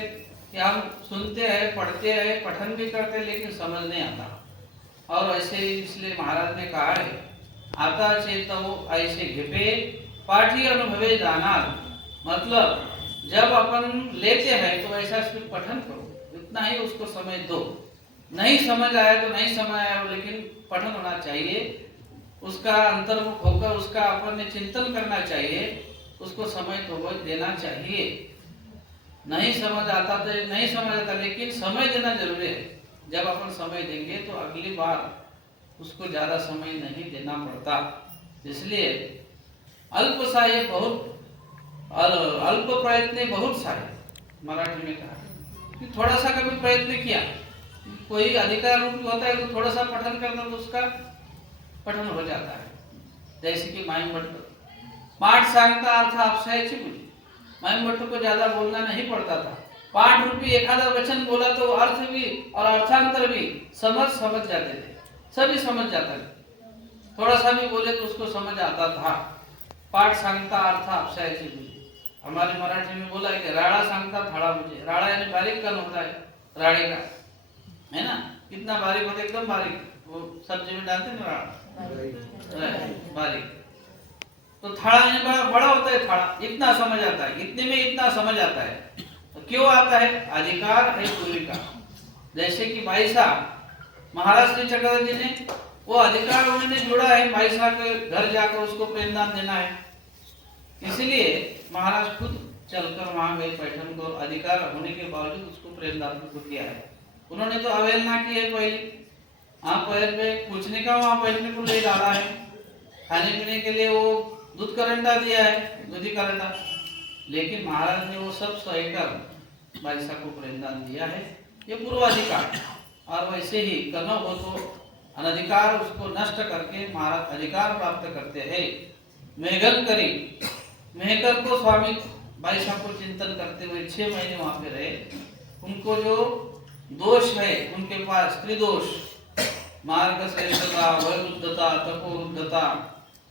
कि हम सुनते हैं, पढ़ते हैं, पठन भी करते हैं, लेकिन समझ नहीं आता। और ऐसे इसलिए महाराज ने कहा है आता चेतो ऐसे घिपे पाठी अनुभवे जानार। मतलब जब अपन लेते हैं तो ऐसा सिर्फ पठन करो, इतना ही उसको समय दो। नहीं समझ आया तो नहीं समझ आया, लेकिन पठन होना चाहिए, उसका अंतर्मुख होकर उसका अपन ने चिंतन करना चाहिए, उसको समय तो देना चाहिए। नहीं समझ आता तो नहीं समझ आता, लेकिन समय देना जरूरी है। जब अपन समय देंगे तो अगली बार उसको ज्यादा समय नहीं देना पड़ता। इसलिए अल्प सा ये बहुत अल्प प्रयत्न बहुत सारे, मराठी में कहा कि थोड़ा सा कभी प्रयत्न किया, कोई अधिकार रूप होता है तो थोड़ा सा पठन करना तो उसका पठन हो जाता है। जैसे कि माइम भट्ट पाठ सांगता अर्थ आपसायची मुझे, माइम भट्ट को ज्यादा बोलना नहीं पड़ता था। पाठ रूपी एखादा वचन बोला तो अर्थ भी और अर्थांतर भी समझ जाते थे, सभी समझ जाता है। थोड़ा सा भी बोले तो उसको समझ आता था। पाठ सांगता अर्थ आपसायची मुझे, हमारे मराठी में बोला है कि राड़ा सांगता थाड़ा मुझे। राड़ा यानी बारीक कन होता है, राड़े का, है ना, कितना बारीक होता है, एकदम बारीक, वो सब्जी में डालते ना राड़ा, बारीक। तो थाड़ा यानी बड़ा होता है, थाड़ा इतना समझ आता है, इतने में इतना समझ आता है। तो क्यों आता है? अधिकार है गुरु का। जैसे कि बाईसा महाराज श्री चक्रधर जी ने वो अधिकार उन्होंने जोड़ा है, बाईसा के घर जाकर उसको प्रेमदान देना है। इसलिए महाराज खुद चलकर वहां गए पैठन को, अधिकार होने के बावजूद उसको प्रेमदान को किया है। उन्होंने तो अवहेलना की है पहले, हाँ पैर पे पूछने का वहां बैठने को ले डाला है, खाने पीने के लिए वो दूध करंडा दिया है, दूधी करंडा, लेकिन महाराज ने वो सब सहकर बाईसा को प्रेमदान दिया है। ये पूर्वाधिकार। और वैसे ही कर्म हो तो अनधिकार उसको नष्ट करके महाराज अधिकार प्राप्त करते हैं। मेघल करी मेहकर को स्वामी बाईसा को चिंतन करते हुए 6 महीने वहां पे रहे। उनको जो दोष है उनके पास, त्रिदोष, मार्ग श्रेष्ठता, वैरुद्धता, तपोरुद्धता,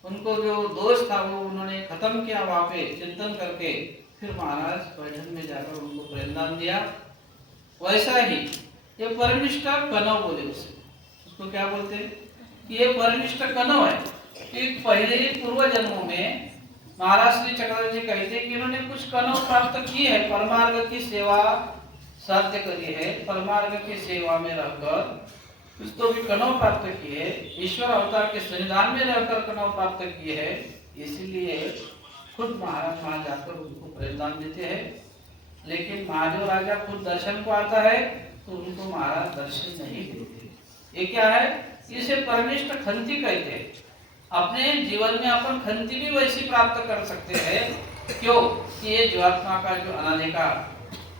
उनको जो दोष था वो उन्होंने खत्म किया वहां पे चिंतन करके। फिर महाराज पैठन में जाकर उनको प्रेमदान दिया। वैसा ही ये परनिष्ठ कनव बोले उसको क्या बोलते हैं कि ये परनिष्ठ कनव है कि पहले ही पूर्व जन्मों में महाराज श्री चक्रधर जी कहते हैं कि इन्होंने कुछ कनव प्राप्त की है, परमार्ग की सेवा साध्य करी है, परमार्ग की सेवा में रहकर कुछ तो भी कनव प्राप्त किए, ईश्वर अवतार के सन्निधान में रहकर कनव प्राप्त किए है। इसलिए खुद महाराज वहां जाकर उनको प्रेमदान देते हैं। लेकिन महादेव राजा खुद दर्शन को आता है तो उनको महाराज दर्शन नहीं देते। ये क्या है? इसे परनिष्ठ खंती कहते हैं। अपने जीवन में अपन खंती भी वैसी प्राप्त कर सकते हैं। क्यों? कि ये जीवात्मा का जो अनाधिकार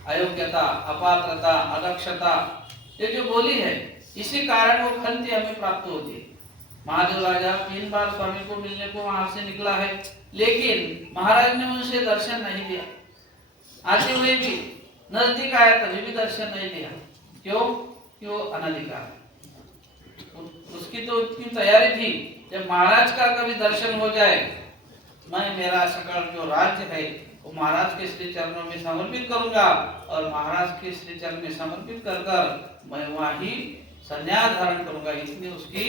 अयोग्यता, अपात्रता, अदक्षता, ये जो बोली है इसी कारण वो खंती हमें प्राप्त होती है। महादेव राजा 3 बार स्वामी को मिलने को वहां से निकला है, लेकिन महाराज ने उनसे दर्शन नहीं दिया। आते हुए भी नजदीक आया तभी भी दर्शन नहीं दिया। क्यों? कि वो अनाधिकार है। उसकी तो इतनी तैयारी थी, जब महाराज का कभी दर्शन हो जाए, मैं मेरा सकल जो राज्य है वो महाराज के श्री चरणों में समर्पित करूंगा और महाराज के श्री चरण में समर्पित कर कर मैं वहां ही संन्यास धारण करूंगा, इतनी उसकी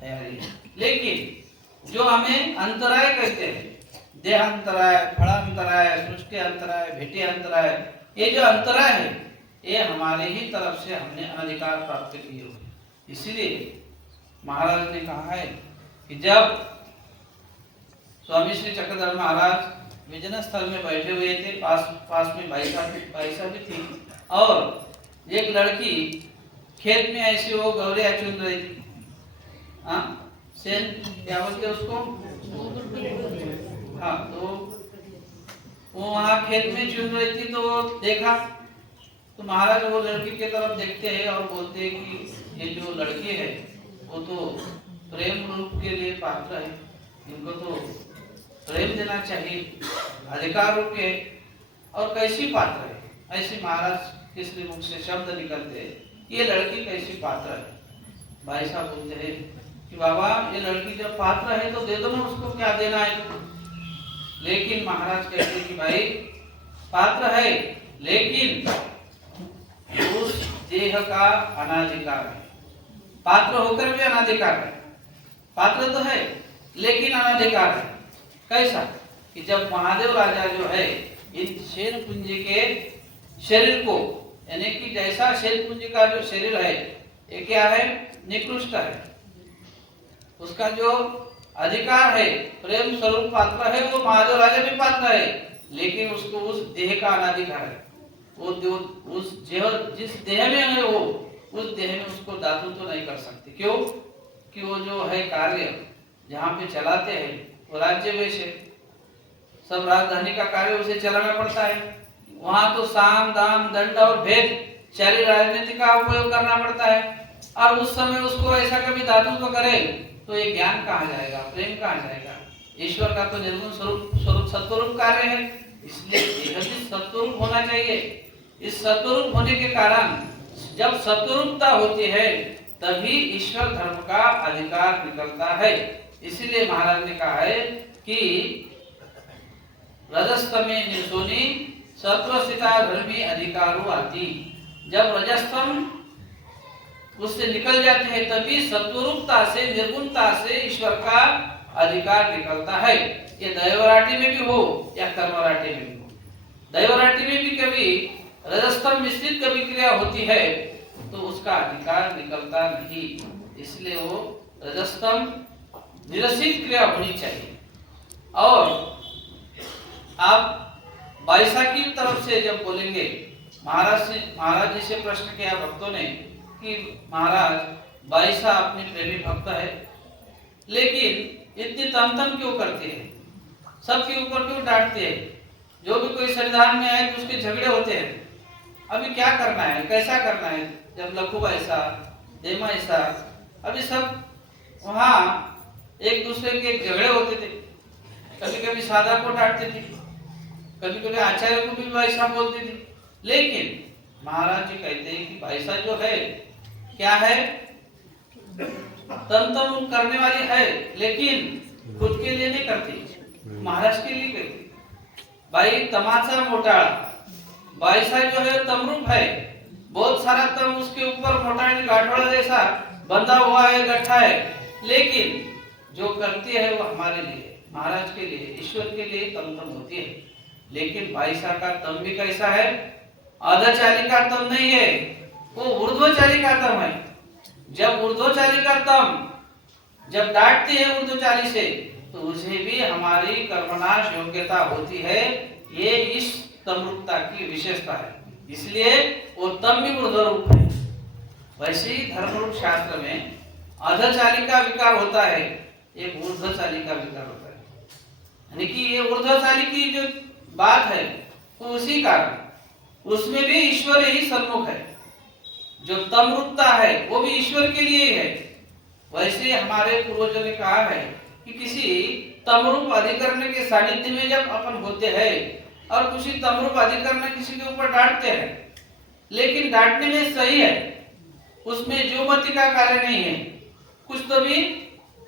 तैयारी है। लेकिन जो हमें अंतराय कहते हैं, देह अंतराय, फलांतराय, सृष्टि अंतराय, भेटी अंतराय, ये जो अंतराय है ये हमारे ही तरफ से हमने अधिकार प्राप्त किए हुए। इसीलिए महाराज ने कहा है कि जब स्वामी श्री चक्रधर महाराज विजन स्थल में बैठे हुए थे, पास में भाई साहब भी थी, और एक लड़की खेत में ऐसी वो गौरिया चुन रही थी। सेन क्या बोलते उसको? हाँ, तो वो वहाँ खेत में चुन रही थी, तो वो देखा, तो महाराज वो लड़की के तरफ देखते हैं और बोलते हैं कि ये जो लड़की है वो तो प्रेम रूप के लिए पात्र है, इनको तो प्रेम देना चाहिए, अधिकार रूप के, और कैसी पात्र है। ऐसे महाराज के श्री मुख से शब्द निकलते हैं, ये लड़की कैसी पात्र है। भाई साहब बोलते हैं कि बाबा ये लड़की जब पात्र है तो दे दो ना, उसको क्या देना है। लेकिन महाराज कहते हैं कि भाई पात्र है, लेकिन उस देह का अनाधिकार है। पात्र होकर भी अनाधिकार है, पात्र तो है लेकिन अनाधिकार है। कैसा? कि जब महादेव राजा जो है इन शेर पुंजी के शरीर को, यानी कि जैसा शेर पुंजी का जो शरीर है ये क्या है? निकृष्ट है। उसका जो अधिकार है, प्रेम स्वरूप पात्र है, वो महादेव राजा भी पात्र है, लेकिन उसको उस देह का अनाधिकार है। वो उस जिस देह में है वो उस देह में उसको दातु तो नहीं कर सकते। क्यों? कि वो जो है कार्य जहाँ पे चलाते हैं वो राज्य वेश है, सब राजधानी का कार्य उसे चलाना पड़ता है। वहाँ तो साम दाम दंड और भेद चारी राजनीति का उपयोग करना पड़ता है, और उस समय उसको ऐसा कभी दातुत्व करे तो ये ज्ञान कहाँ जाएगा, प्रेम कहाँ जाएगा। ईश्वर का तो निर्गुण स्वरूप सत्वरूप कार्य है, इसलिए यह भी सत्वरूप होना चाहिए। इस सत्वरूप होने के कारण जब सत्वरूपता होती है तभी ईश्वर धर्म का अधिकार निकलता है। इसीलिए महाराज ने कहा है कि रजस्तमे निर्सोनी सत्वस्थिता धर्मी अधिकारो आती। जब रजस्तम उससे निकल जाते हैं तभी सत्वरूपता से, निर्गुणता से ईश्वर का अधिकार निकलता है। ये दैवराटी में भी हो या कर्मराटी में भी हो। दैवराटी में भी कभी रजस्तम मिश्रित कभी क्रिया होती है तो उसका अधिकार निकलता नहीं, इसलिए वो रजस्तम निरसित क्रिया होनी चाहिए। और आप बाईसा की तरफ से जब बोलेंगे, महाराज जी से प्रश्न किया भक्तों ने कि महाराज बाईसा अपने प्रेमी भक्त है, लेकिन इतनी तमतम क्यों करते हैं, सबके ऊपर क्यों डांटते हैं, जो भी कोई संविधान में आए तो उसके झगड़े होते हैं, अभी क्या करना है, कैसा करना है। जब लखू ऐसा, देमा ऐसा, अभी सब वहाँ एक दूसरे के झगड़े होते थे, कभी कभी साधा को डांटते थे, कभी कभी आचार्य को भी वैसा बोलते थे। लेकिन महाराज जी कहते हैं कि वैसा जो है क्या है, तम करने वाली है, लेकिन खुद के लिए नहीं करती, महाराज के लिए करती। भाई तमाचा मोटा बाईसा जो है तमरूप है, बहुत सारा तम उसके ऊपर मोटा गाठोड़ा जैसा बंधा हुआ है, गट्ठा है, लेकिन जो करती है वो हमारे लिए, महाराज के लिए, ईश्वर के लिए तम होती है। लेकिन बाईसा का तम भी कैसा है? अधचाली का तम नहीं है, वो ऊर्ध्वचाली का तम है। जब ऊर्ध्वचाली का तम जब डांटती है ऊर्ध्वचाली से तो उसे भी हमारी कर्मनाश योग्यता होती है। ये इस तमरूपता की विशेषता है, इसलिए वो तम भी ऊर्ध्व रूप है। वैसे ही धर्मरूप शास्त्र में अधचाली का विकार होता है, एक ऊर्ध्वचाली का विकार होता है। यानी कि ये ऊर्ध्वचाली की जो बात है वो उसी कारण उसमें भी ईश्वर ही सन्मुख है। जो तमरूपता है वो भी ईश्वर के लिए ही है। वैसे हमारे पूर्वजों ने कहा है कि किसी तमरूप अधिकरण के सानिध्य में जब अपन होते हैं और किसी तमरूप अधिकरण किसी के ऊपर डांटते हैं, लेकिन डांटने में सही है, उसमें जो मति का कार्य नहीं है, कुछ तो भी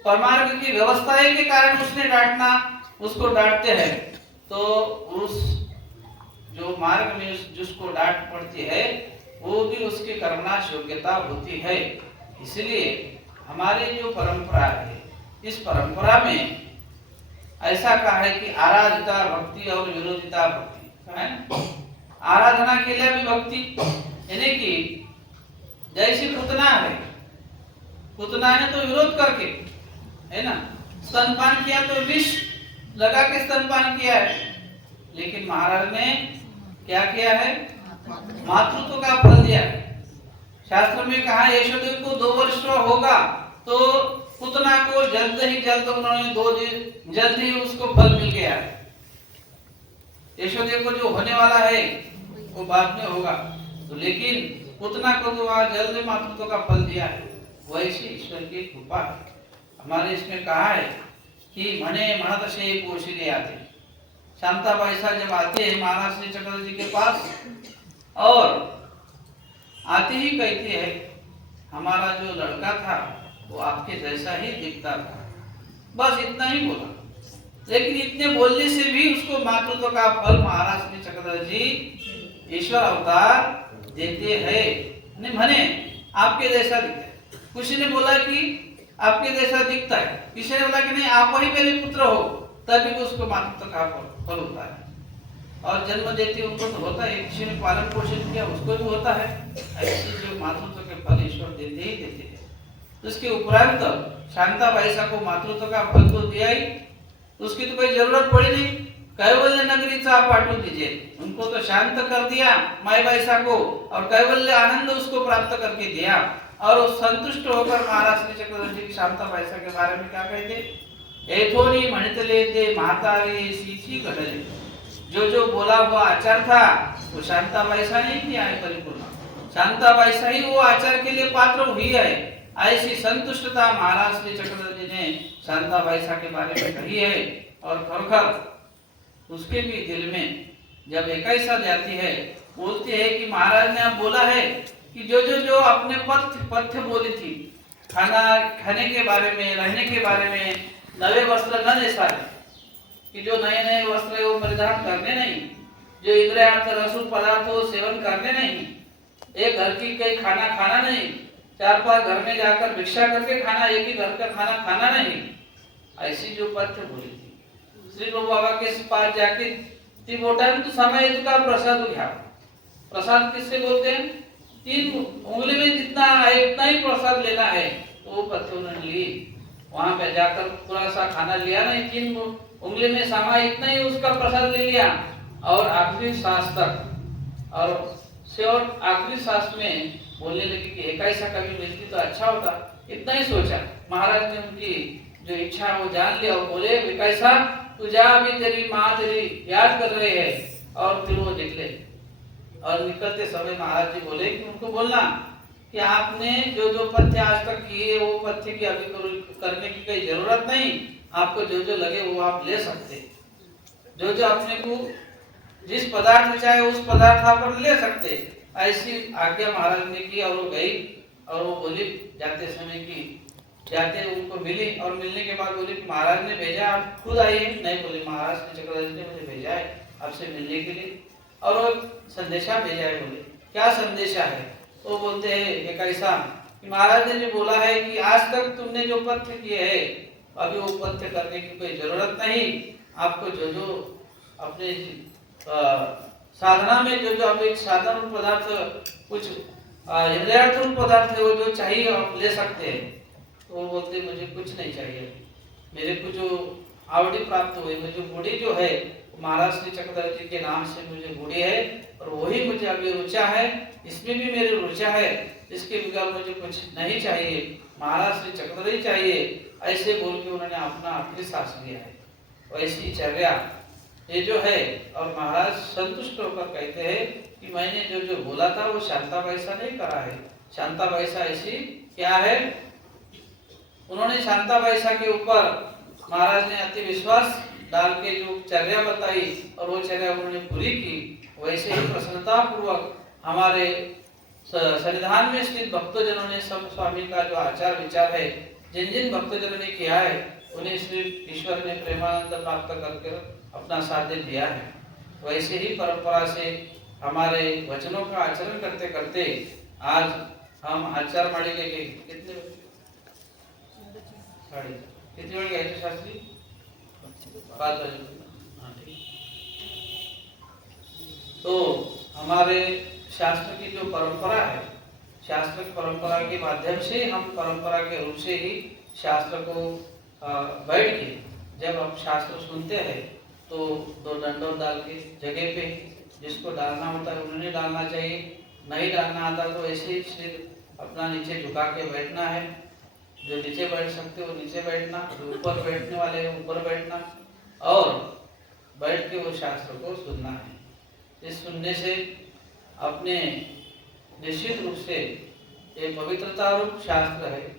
परमार्ग की व्यवस्थाएं के कारण उसने डांटना, उसको डांटते हैं, तो उस जो मार्ग में जिसको डांट पड़ती है वो भी उसकी कर्मनाश योग्यता होती है। इसलिए हमारी जो परंपरा है, इस परंपरा में ऐसा कहा है कि आराधिता भक्ति और विरोधिता भक्ति है। आराधना के लिए भी भक्ति, यानी कि जैसी पुतना है, पुतना ने तो विरोध करके, है ना, स्तनपान किया तो विष लगा के स्तनपान किया है, लेकिन महाराज ने क्या किया है, मातृत्व का फल दिया है। शास्त्र में कहा यशोदेव को 2 वर्ष होगा तो पुतना को जल्द ही जल्द उन्होंने 2 दिन जल्द ही उसको फल मिल गया है। यशोदेव को जो होने वाला है वो बाद में होगा, तो लेकिन पुतना को तो आज जल्द मातृत्व का फल दिया है। वैसे ईश्वर की कृपा है। हमारे इसमें कहा है कि मने महत से पोषिले आते। शांताबाई साहब जब आते हैं महाराज श्री चक्रवर्ती जी के पास और आते ही कहते हैं हमारा जो लड़का था वो आपके जैसा ही दिखता था, बस इतना ही बोला। लेकिन इतने बोलने से भी उसको मातृत्व का फल महाराज श्री चक्रवर्ती जी ईश्वर अवतार देते हैं। मने आपके जैसा दिखता है। किसी ने बोला कि आपके जैसा दिखता है, किसी ने बोला कि नहीं आप ही मेरे पुत्र हो, तभी उसको मातृत्व का फल होता है। और जन्म देते उनको तो होता है, किसी ने पालन पोषण किया उसको भी होता है। ऐसे जो मातृत्व के फल ईश्वर देते ही देते हैं। उसके उपरांत शांताबाई साहब को मातृत्व का फल तो दिया ही, उसकी तो कोई जरूरत पड़ी नहीं। कैवल्य नगरी चा पाठू दीजिए, उनको तो शांत कर दिया माई बाई साहब को, और कैवल्य आनंद उसको प्राप्त करके दिया। और वो संतुष्ट होकर महाराज श्री चक्रवर्ती की शांताबाई साहब के बारे में क्या कहते, एथोनी मणितले ते मातारी सीची घटले। जो बोला हुआ आचार था वो शांताबाई साहब ने किया है परिपूर्ण। शांताबाई साहब ही वो आचार के लिए पात्र हुई है। ऐसी संतुष्टता महाराज श्री चक्रवर्ती ने शांताबाई साहब के बारे में कही है। और खरखर उसके भी दिल में जब एकाईसा जाती है, बोलती है कि महाराज ने अब बोला है कि जो अपने पथ्य बोली थी, खाने के बारे में, रहने के बारे में, नए वस्त्र न लेसा है, कि जो नए नए वस्त्र वो परिधान करने नहीं, जो इंद्रियार्थ रसूल पदार्थों सेवन करने नहीं, एक घर की कई खाना खाना नहीं, 4-5 घर में जाकर भिक्षा करके खाना, एक ही घर का खाना खाना नहीं, ऐसी जो पथ्य बोली थी। श्री प्रभु बाबा के पास जाके ती बोटा तो समय का प्रसाद घ्या। प्रसाद किससे बोलते हैं, 3 उंगली में जितना है उतना ही प्रसाद लेना है, तो वो पथ्य उन्होंने ली। वहां पे जाकर थोड़ा सा खाना लिया नहीं, 3 उंगली में सामा इतना ही उसका प्रसाद ले लिया, और आखिरी सांस तक, और शेवट आखिरी सांस में बोलने लगी कि एकाईसा कभी मिलती तो अच्छा होता। इतना ही सोचा। महाराज ने उनकी जो इच्छा वो जान लिया और बोले एकाईसा तू जा, अभी तेरी माँ तेरी याद कर रहे हैं। और फिर वो निकले, और निकलते समय महाराज जी बोले कि उनको बोलना कि आपने जो पथ्य आज तक किए वो पथ्य की अभी करने की कोई जरूरत नहीं, आपको जो लगे वो आप ले सकते, जो अपने को जिस पदार्थ में चाहे उस पदार्थ आप ले सकते। ऐसी आज्ञा महाराज ने की और वो गई, और वो बोली जाते समय की जाते उनको मिली, और मिलने के बाद बोली कि महाराज ने भेजा, आप खुद आइए। नहीं बोली महाराज ने चक्रवर्ती ने मुझे भेजा है आपसे मिलने के लिए, और वो संदेशा भेजा है। बोले क्या संदेशा है, तो बोलते हैं एकाईसा कि महाराज ने जो बोला है कि आज तक तुमने जो पथ्य किए है अभी वो पथ्य करने की कोई जरूरत नहीं, आपको जो अपने साधना में जो अभी साधारण पदार्थ कुछ इंद्रियार्थून पदार्थ है वो जो चाहिए आप ले सकते हैं। तो वो बोलते मुझे कुछ नहीं चाहिए, मेरे को जो आवड़ी प्राप्त हुई, मुझे बूढ़ी जो है महाराज श्री चक्रवर्ती के नाम से मुझे बूढ़ी है, और वही मुझे अभी रुचा है, इसमें भी मेरी रुचा है, इसके बगैर मुझे कुछ नहीं चाहिए, महाराज श्री चक्रवर्ती चाहिए। ऐसे बोल के उन्होंने अपना आखिरी सांस लिया है। वैसी चर्या ये जो है, और महाराज संतुष्ट होकर कहते हैं कि मैंने जो जो बोला था वो शांताबाई सा नहीं करा है। शांताबाई सा ऐसी क्या है, उन्होंने शांताबाई सा के ऊपर महाराज ने अति विश्वास डाल के जो चर्या बताई और वो चर्या उन्होंने पूरी की, वैसे ही प्रसन्नता पूर्वक हमारे सन्निधान में स्थित भक्तजनों ने सब स्वामी का जो आचार विचार है, जिन जिन भक्तजनों ने किया है, उन्हें श्री ईश्वर ने प्रेमानंद प्राप्त करके अपना साध्य दिया है। वैसे ही परंपरा से हमारे वचनों का आचरण करते करते आज हम आचार मालिके के कितने साढ़े कितने बजे गए थे शास्त्री? 5 बजे। हाँ ठीक। तो हमारे शास्त्र की जो परंपरा है, शास्त्र की परंपरा के माध्यम से हम परंपरा के रूप से ही शास्त्र को बैठ के जब हम शास्त्र सुनते हैं तो 2 डंडों डाल के जगह पे जिसको डालना होता है उन्होंने डालना चाहिए, नहीं डालना आता तो ऐसे ही सिर अपना नीचे झुका के बैठना है। जो नीचे बैठ सकते हो नीचे बैठना, जो ऊपर बैठने वाले हैं ऊपर बैठना, और बैठ के वो शास्त्र को सुनना है। इस सुनने से अपने निश्चित रूप से एक पवित्रता रूप शास्त्र है।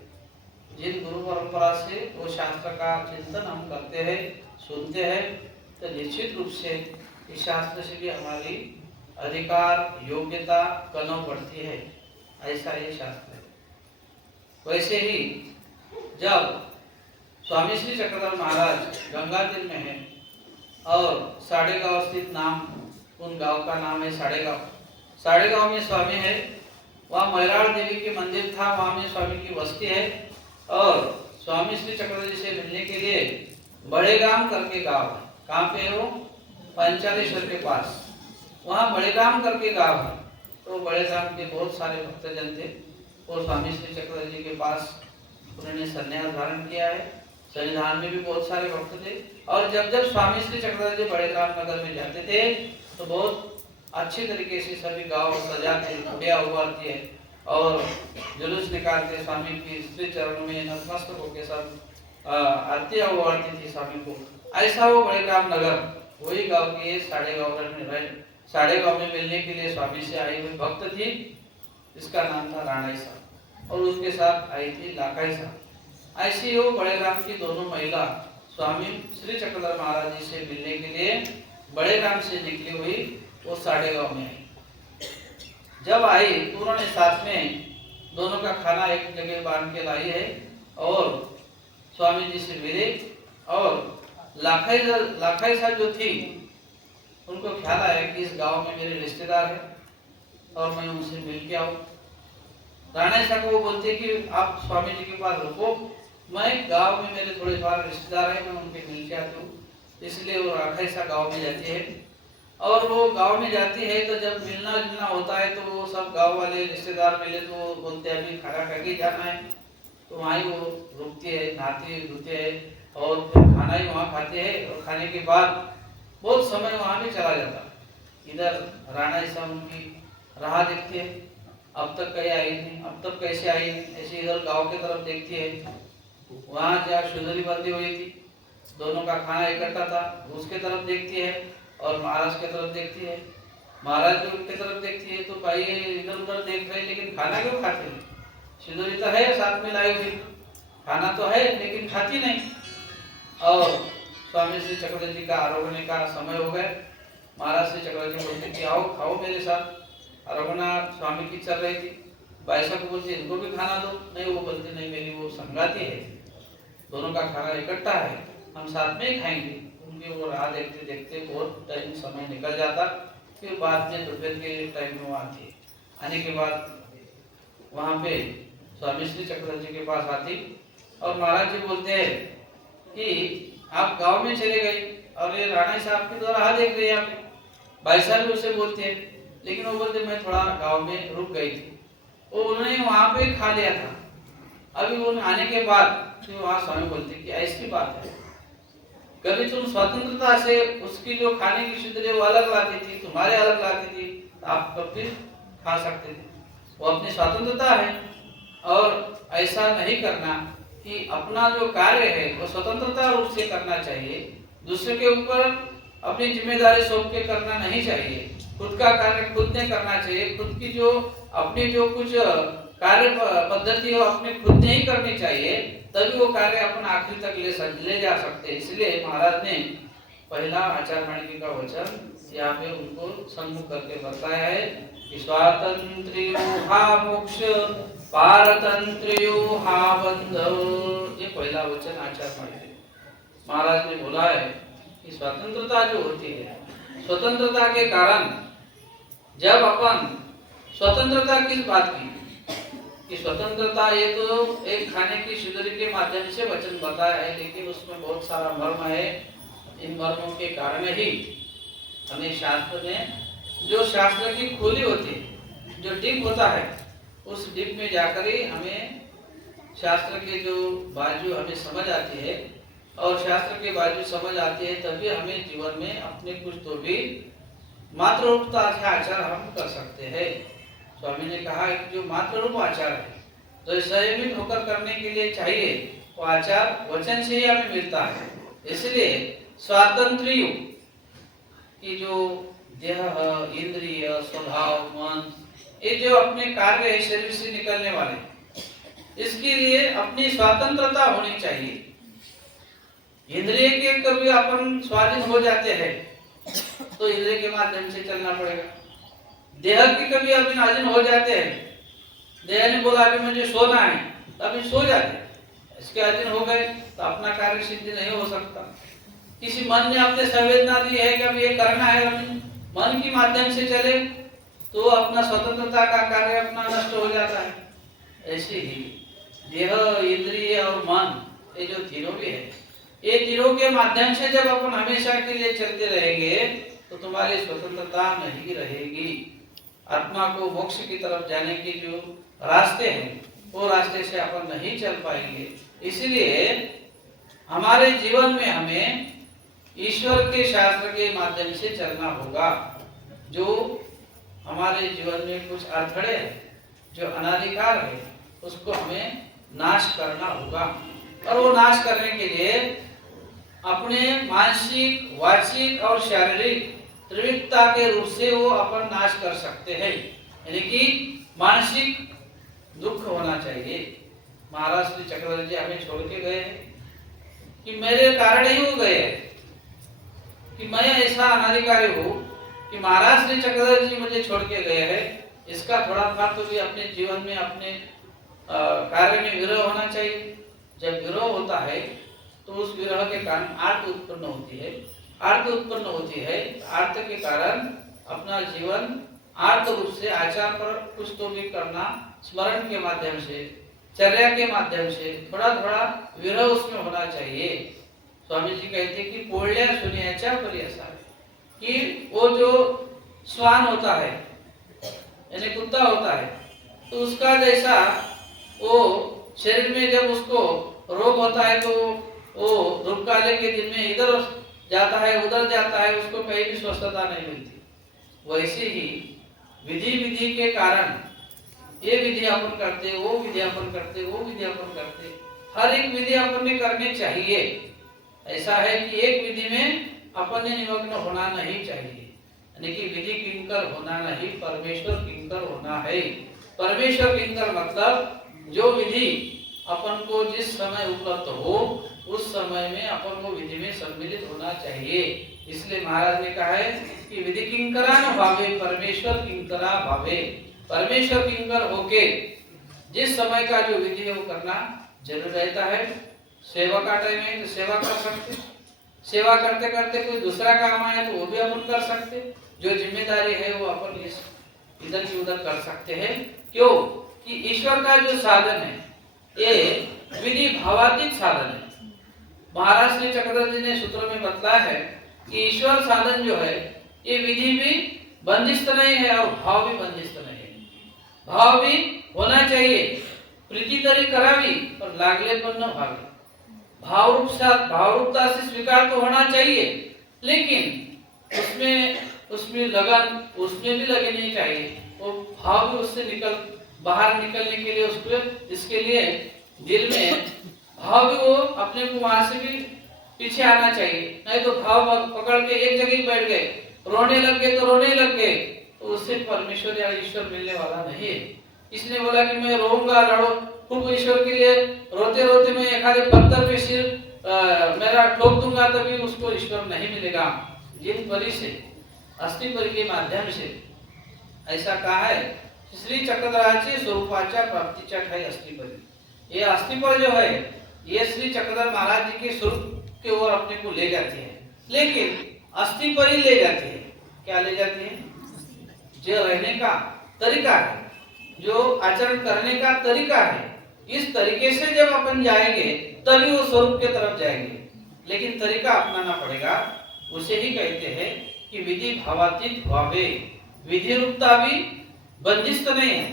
जिन गुरु परंपरा से वो शास्त्र का चिंतन हम करते हैं, सुनते हैं, तो निश्चित रूप से इस शास्त्र से भी हमारी अधिकार योग्यता कनव बढ़ती है। ऐसा ये शास्त्र है। वैसे ही जब स्वामी श्री चक्रधर महाराज गंगा तीर में है और साड़ेगांव स्थित नाम, उन गांव का नाम है साड़ेगांव। साड़ेगांव में स्वामी है, वहाँ मैराड़ देवी के मंदिर था, वहाँ में स्वामी की बस्ती है। और स्वामी श्री चक्रधर जी से मिलने के लिए बड़ेगाम करके गांव है। कहाँ पे है वो? पंचालेश्वर के पास, वहाँ बड़ेगाम करके गांव है। तो बड़ेगाम के बहुत सारे भक्तजन थे और स्वामी श्री चक्रधर जी के पास उन्होंने संन्यास धारण किया है। सन्निधान में भी बहुत सारे भक्त थे। और जब जब स्वामी श्री चक्रधर जी बड़ेग्राम नगर में जाते थे तो बहुत अच्छी तरीके से सभी गांव सजाते, गुड़िया उबारती है और जुलूस निकालते, स्वामी की श्री चरणों में नतमस्तक होकर सब आरतियां उबारती थी स्वामी को। ऐसा वो बड़ेग्राम नगर, वही गांव के साड़ेगांव में मिलने के लिए स्वामी से आई हुई भक्त थी, इसका नाम था राणाई साहब, और उसके साथ आई थी लाखाई साहब। ऐसी वो बड़ेग्राम की दोनों महिला स्वामी श्री चक्रधर महाराज जी से मिलने के लिए बड़ेग्राम से निकली हुई वो साड़ेगांव में आई। जब आई तो उन्होंने साथ में दोनों का खाना एक जगह बांध के लाई है और स्वामी जी से मिले। और लाखाई साहब जो थी उनको ख्याल आया कि इस गांव में मेरे रिश्तेदार है और मैं उनसे मिल के आऊं। राणा साहब को वो बोलते कि आप स्वामी जी के पास रुको, मैं गांव में मेरे थोड़े बार रिश्तेदार है, मैं उनके मिल के आती हूँ। इसलिए वो राखाई सा गांव में जाती है। और वो गांव में जाती है तो जब मिलना जुलना होता है तो वो सब गांव वाले रिश्तेदार मिले तो वो बोलते हैं अभी खाना खा के जाना है। तो वहाँ ही वो रुकती है, नहाती है, धोती है और फिर खाना ही वहाँ खाते हैं। और खाने के बाद बहुत समय वहाँ भी चला जाता। इधर राणा साहब उनकी राह देखती है, अब तक कहीं आई नहीं, अब तक कैसे आई नहीं, ऐसे इधर गांव की तरफ देखती है। वहाँ जहाँ सुंदरी बंदी हुई थी, दोनों का खाना इकट्ठा था, उसके तरफ देखती है और महाराज की तरफ देखती है। महाराज की तरफ देखती है तो भाई इधर उधर देख रहे लेकिन खाना क्यों खाते नहीं? सिंदूरी तो है साथ में लाई हुई, खाना तो है लेकिन खाती नहीं। और स्वामी श्री चक्रधर जी का आरोहण का समय हो गया। महाराज श्री चक्रधर जी बोलते कि आओ खाओ मेरे साथ। आरोहणा स्वामी की चल रही थी, भाई साहब को बोलते इनको भी खाना दो। नहीं, वो बोलते नहीं मेरी वो संगाती है, दोनों का खाना इकट्ठा है, हम साथ में ही खाएंगे। उनकी वो राह देखते देखते बहुत टाइम समय निकल जाता। फिर बाद में दोपहर के टाइम में वो आती, आने के बाद वहाँ पे स्वामी श्री चक्रधर जी के पास आती और महाराज जी बोलते हैं कि आप गांव में चले गए और ये राणा साहब की तो राह देख रही है आपने। भाई साहब भी उसे बोलते हैं, लेकिन वो बोलते मैं थोड़ा गांव में रुक गई थी, वो उन्होंने वहाँ पे खा लिया था। अभी वो आने के बाद फिर वहाँ स्वामी बोलते कि ऐसी बात है, कभी तुम स्वतंत्रता से उसकी जो खाने की शुद्ध वो अलग लाती थी, तुम्हारे अलग लाती थी, तो आप कब भी खा सकते थे। वो अपनी स्वतंत्रता है और ऐसा नहीं करना कि अपना जो कार्य है वो स्वतंत्रता रूप से करना चाहिए, दूसरे के ऊपर अपनी जिम्मेदारी सौंप के करना नहीं चाहिए। खुद का कार्य खुद ने करना चाहिए। खुद की जो अपनी जो कुछ कार्य पद्धति हो अपने खुद ने ही करनी चाहिए, तभी वो कार्य अपन आखिरी तक ले जा सकते हैं। इसलिए महाराज ने पहला आचार्य माणिक्य का वचन यहाँ पे उनको सम्मुख करके बताया है कि स्वातंत्र्यो हा मोक्ष पारतंत्र्यो हा बंध। ये पहला वचन आचार्य माणिक्य महाराज ने बोला है कि स्वतंत्रता जो होती है, स्वतंत्रता के कारण जब अपन स्वतंत्रता किस बात की कि स्वतंत्रता ये तो एक खाने की शुद्धि के माध्यम से वचन बताया है, लेकिन उसमें बहुत सारा मर्म है। इन मर्मों के कारण ही हमें शास्त्र में जो शास्त्र की खोली होती है, जो डिप होता है, उस डिप में जाकर ही हमें शास्त्र के जो बाजू हमें समझ आती है, और शास्त्र के बाजू समझ आती है तभी हमें जीवन में अपने कुछ तो भी मात्र रूपता के आचार हम कर सकते हैं। स्वामी ने कहा कि जो मात्र रूप आचार है, जो संयमित होकर करने के लिए चाहिए, वो आचार वचन से ही हमें मिलता है। इसलिए स्वातंत्र्य की जो देह, इंद्रिय, स्वभाव, मन, ये जो अपने कार्य है शरीर से निकलने वाले, इसके लिए अपनी स्वतंत्रता होनी चाहिए। इंद्रिय के कभी अपन स्वाधीन हो जाते हैं तो इंद्रिय के माध्यम से चलना पड़ेगा। देह की कभी अधीन हो जाते हैं, देह ने बोला अभी मुझे सोना है, अभी सो जाते, इसके अधीन हो गए तो अपना कार्य सिद्धि नहीं हो सकता। किसी मन ने अपने संवेदना दी है कि अब ये करना है, मन के माध्यम से चले तो अपना स्वतंत्रता का कार्य अपना नष्ट हो जाता है। ऐसे ही देह, इंद्रिय और मन, ये जो तीनों भी है, ये तीनों के माध्यम से जब अपन हमेशा के लिए चलते रहेंगे तो तुम्हारी स्वतंत्रता नहीं रहेगी। आत्मा को मोक्ष की तरफ जाने के जो रास्ते हैं, वो रास्ते से अपन नहीं चल पाएंगे। इसलिए हमारे जीवन में हमें ईश्वर के शास्त्र के माध्यम से चलना होगा। जो हमारे जीवन में कुछ अड़थड़े हैं, जो अनाधिकार है, उसको हमें नाश करना होगा। और वो नाश करने के लिए अपने मानसिक, वाचिक और शारीरिक त्रिविधता के रूप से वो अपन नाश कर सकते हैं। यानी कि मानसिक दुख होना चाहिए। महाराज श्री चक्रवर्ती जी हमें छोड़ के गए कि मेरे कारण ही हो गए, कि मैं ऐसा अनाधिकारी हूँ कि महाराज श्री चक्रवर्ती जी मुझे छोड़ के गए हैं। इसका थोड़ा फर्क तो भी अपने जीवन में, अपने कार्य में विरोध होना चाहिए। जब विरोध होता है तो उस विरह के कारण आर्त उत्पन्न होती है। आर्त उत्पन्न होती है, आर्त के कारण अपना जीवन आर्त रूप से आचार पर कुछ तो भी करना, स्मरण के माध्यम से, चर्या के माध्यम से थोड़ा थोड़ा विरह उसमें होना चाहिए। स्वामी जी कहते कि पोळ्या सुन्याच्या परी असावे, कि वो जो श्वान होता है यानी कुत्ता होता है, तो उसका जैसा वो शरीर में जब उसको रोग होता है तो वो रोग काले के दिन में इधर जाता है उधर जाता है, उसको कहीं भी स्वस्थता नहीं मिलती। वैसे ही विधि के कारण ये विधि अपन करते, वो विधि अपन करते, वो विधि अपन करते, हर एक विधि अपन ने करनी चाहिए। ऐसा है कि एक विधि में अपन ने निमग्न होना नहीं चाहिए, यानी कि विधि किंकर होना नहीं, परमेश्वर किंकर होना है। परमेश्वर किंकर मतलब जो विधि अपन को जिस समय उपलब्ध हो उस समय में अपन को विधि में सम्मिलित होना चाहिए। इसलिए महाराज ने कहा है कि विधि किंकरा न भावे, परमेश्वर किंकरा भावे। परमेश्वर किंकर होके जिस समय का जो विधि है वो करना जरूर रहता है। सेवा का टाइम है तो सेवा कर सकते, सेवा करते करते कोई दूसरा काम आए तो वो भी अपन कर सकते। जो जिम्मेदारी है वो अपन इधर की उधर कर सकते हैं। क्यों कि ईश्वर का जो साधन है ये विधि भावातीत साधन है। महाराज श्री चक्रवर्ती ने सूत्र में बताया है कि ईश्वर साधन जो है ये विधि भी बंदिस्त नहीं है और भाव भी बंदिस्त नहीं है। भाव भी होना चाहिए, प्रीति तरी करावी पर लागले पण न भावे। भाव रूपता से स्वीकार तो होना चाहिए, लेकिन उसमें लगन, उसमें भी लगे नहीं चाहिए। वो भाव भी उससे बाहर निकलने के लिए इसके लिए दिल में भाव भी वो अपने को वहां से भी पीछे आना चाहिए, नहीं तो भाव पकड़ के एक जगह ही बैठ गए, रोने लग गए तो रोने लग गए, तो उससे परमेश्वर या ईश्वर मिलने वाला नहीं है। इसने बोला कि मैं रोऊंगा, लड़ो खूब ईश्वर के लिए, रोते रोते मैं एक आधे पत्थर पे सिर मेरा ठोक दूंगा, तभी उसको ईश्वर नहीं मिलेगा। जिन परी से अस्थि परी के माध्यम से ऐसा कहा है, श्री चक्रधराचे स्वरूपाच्या प्राप्तीच्या ठाई अस्थि परी। ये अस्थि पर जो है ये श्री चक्रधर महाराज जी के स्वरूप की ओर अपने को ले जाती है, लेकिन अस्थि पर ही ले जाती है। क्या ले जाती है? जो रहने का तरीका है, जो आचरण करने का तरीका है, इस तरीके से जब अपन जाएंगे तभी वो स्वरूप के तरफ जाएंगे, लेकिन तरीका अपनाना पड़ेगा। उसे ही कहते हैं कि विधि भावातीत भावे, विधि रूपता भी बंदिस्त नहीं है।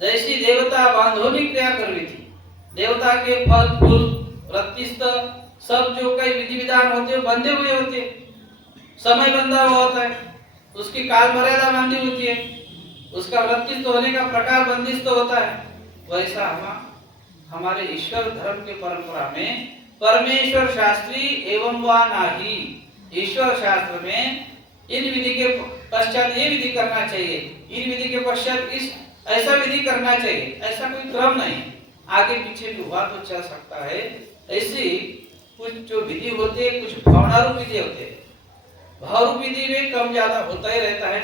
जैसी देवता बांधोनी क्रिया करवी थी, देवता के फल फूल रत्तिस्त सब जो कई विधि विधान होते हैं बंधे हुए होते, समय बंधा हुआ होता है, उसकी काल मर्यादा बांधी होती है, उसका वृत्तिस्थ होने का प्रकार बंदिस्त होता है। वैसा हमारे ईश्वर धर्म के परंपरा में परमेश्वर शास्त्री एवं वा नाही, ईश्वर शास्त्र में इन विधि के पश्चात ये विधि करना चाहिए, इन विधि के पश्चात इस ऐसा विधि करना चाहिए, ऐसा कोई क्रम नहीं। आगे पीछे भी हुआ तो चल सकता है। ऐसी कुछ जो विधि होती है, कुछ भावनारूप विधि होते हैं। भावरूप विधि में कम ज्यादा होता ही रहता है,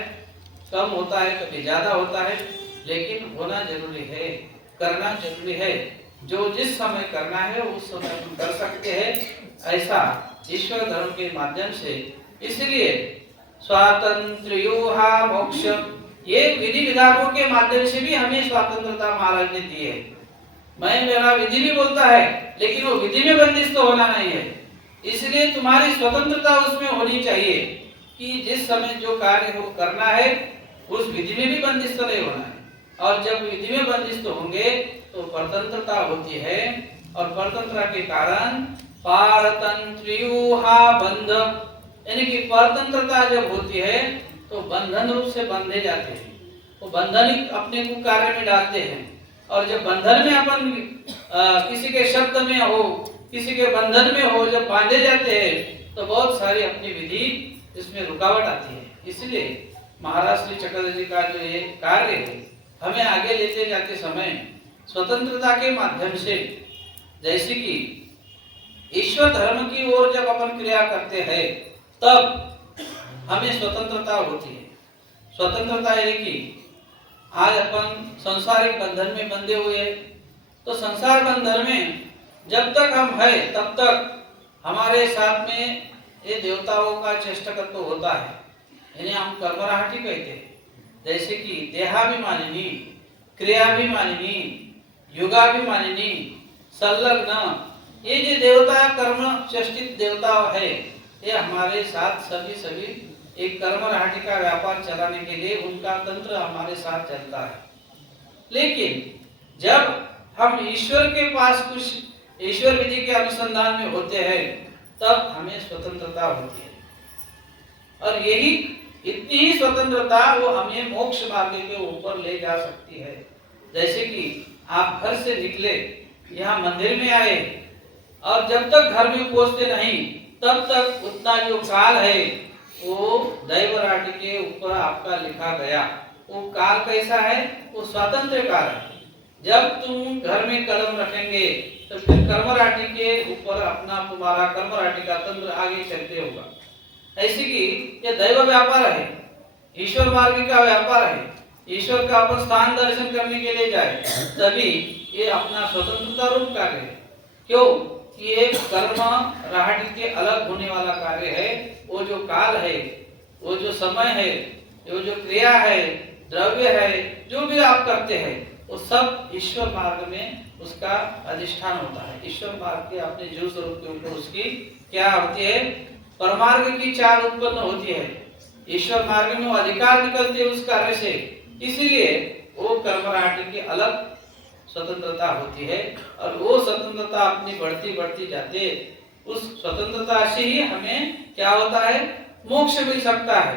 कम होता है कभी ज्यादा होता है, लेकिन होना जरूरी है, करना जरूरी है। जो जिस समय करना है उस समय हम कर सकते हैं, ऐसा ईश्वर धर्म के माध्यम से। इसलिए स्वातंत्र्योहा मोक्ष, ये विधि विधानों के माध्यम से भी हमें स्वतंत्रता महाराज ने दी है। मैं मेरा विधि भी बोलता है, लेकिन वो विधि में बंदिस्त होना नहीं है। इसलिए तुम्हारी स्वतंत्रता उसमें होनी चाहिए कि जिस समय जो कार्य हो करना है उस विधि में भी बंदिस्त नहीं होना है। और जब विधि में बंदिस्त होंगे तो परतंत्रता होती है, और परतंत्रता के कारण पारतंत्र्योहा बंध, यानी कि परतंत्रता जब होती है तो बंधन रूप से बंधे जाते हैं, वो बंधन ही अपने को कार्य में डालते हैं। और जब बंधन में अपन किसी के शब्द में हो, किसी के बंधन में हो, जब बांधे जाते हैं तो बहुत सारी अपनी विधि इसमें रुकावट आती है। इसलिए महाराज श्री चक्रधर जी का जो ये कार्य है, हमें आगे लेते जाते समय स्वतंत्रता के माध्यम से, जैसे कि ईश्वर धर्म की ओर जब अपन क्रिया करते हैं तब हमें स्वतंत्रता होती है। स्वतंत्रता यानी कि आज अपन संसारिक बंधन में बंधे हुए हैं, तो संसार बंधन में जब तक हम है तब तक हमारे साथ में ये देवताओं का चेष्टकत्व होता है, यानी हम कर्मराहटी कहते हैं। जैसे कि देहाभिमानिनी, क्रियाभिमानिनी, युगाभिमानिनी, संलग्न, ये जो देवता कर्म चेष्टित देवता है, ये हमारे साथ सभी एक कर्मराहटी का व्यापार चलाने के लिए उनका तंत्र हमारे साथ चलता है। लेकिन जब हम ईश्वर के पास कुछ ईश्वर विधि के अनुसंधान में होते हैं तब हमें स्वतंत्रता होती है, और यही इतनी ही स्वतंत्रता वो हमें मोक्ष मार्ग के ऊपर ले जा सकती है। जैसे कि आप घर से निकले, यहाँ मंदिर में आए, और जब तक घर में पहुंचते नहीं तब तक उतना जो काल है वो दैवराटि के ऊपर आपका लिखा गया। वो काल कैसा है? वो स्वतंत्र काल है। जब तुम घर में कदम रखेंगे तो फिर कर्मराटि के ऊपर अपना तुम्हारा कर्मराटि का तंत्र आगे चलते होगा। ऐसे कि ये दैव व्यापार है, ईश्वर मार्ग का व्यापार है। ईश्वर का अपन स्थान दर्शन करने के लिए जाए तभी ये अपना स्वतंत्रता रूप कार्य है। क्यों? ये कर्म राहटी के अलग होने वाला कार्य है। वो जो काल है, वो जो समय है, वो जो क्रिया है, द्रव्य है, जो भी आप करते हैं वो सब ईश्वर मार्ग में उसका अधिष्ठान होता है। ईश्वर मार्ग के अपने जीव स्वरूप के ऊपर उसकी क्या होती है? परमार्ग की चाल उत्पन्न होती है। ईश्वर मार्ग में वो अधिकार निकलते हैं उस कार्य से, इसीलिए वो कर्मराटि की अलग स्वतंत्रता होती है। और वो स्वतंत्रता अपनी बढ़ती जाते, उस स्वतंत्रता से ही हमें क्या होता है? मोक्ष मिल सकता है।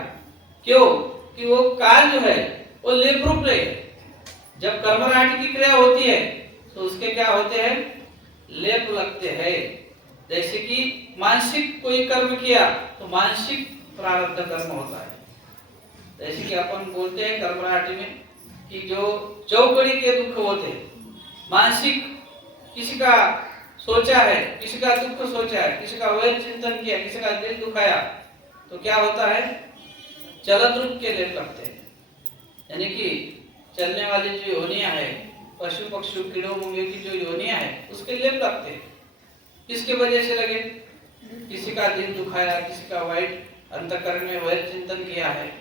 क्यों? कि वो काल जो है वो लेप रूप है। जब कर्मराटि की क्रिया होती है तो उसके क्या होते हैं? लेप लगते हैं। जैसे कि मानसिक कोई कर्म किया तो मानसिक प्रारब्ध कर्म होता है। जैसे कि अपन बोलते हैं कर्मराटि में कि जो चौकड़ी के दुख होते हैं, मानसिक किसी का सोचा है, किसी का दुख सोचा है, किसी का वैर चिंतन किया, किसी का दिल दुखाया, तो क्या होता है, चलत रूप के लेप लगते हैं। यानी कि चलने वाली जो योनियां है, पशु पक्षी कीड़ों मुंगे की जो योनियां है, उसके लेप लगते हैं। किसके वजह से लगे, किसी का दिल दुखाया, किसी का वाइट अंतकरण में वैर चिंतन किया है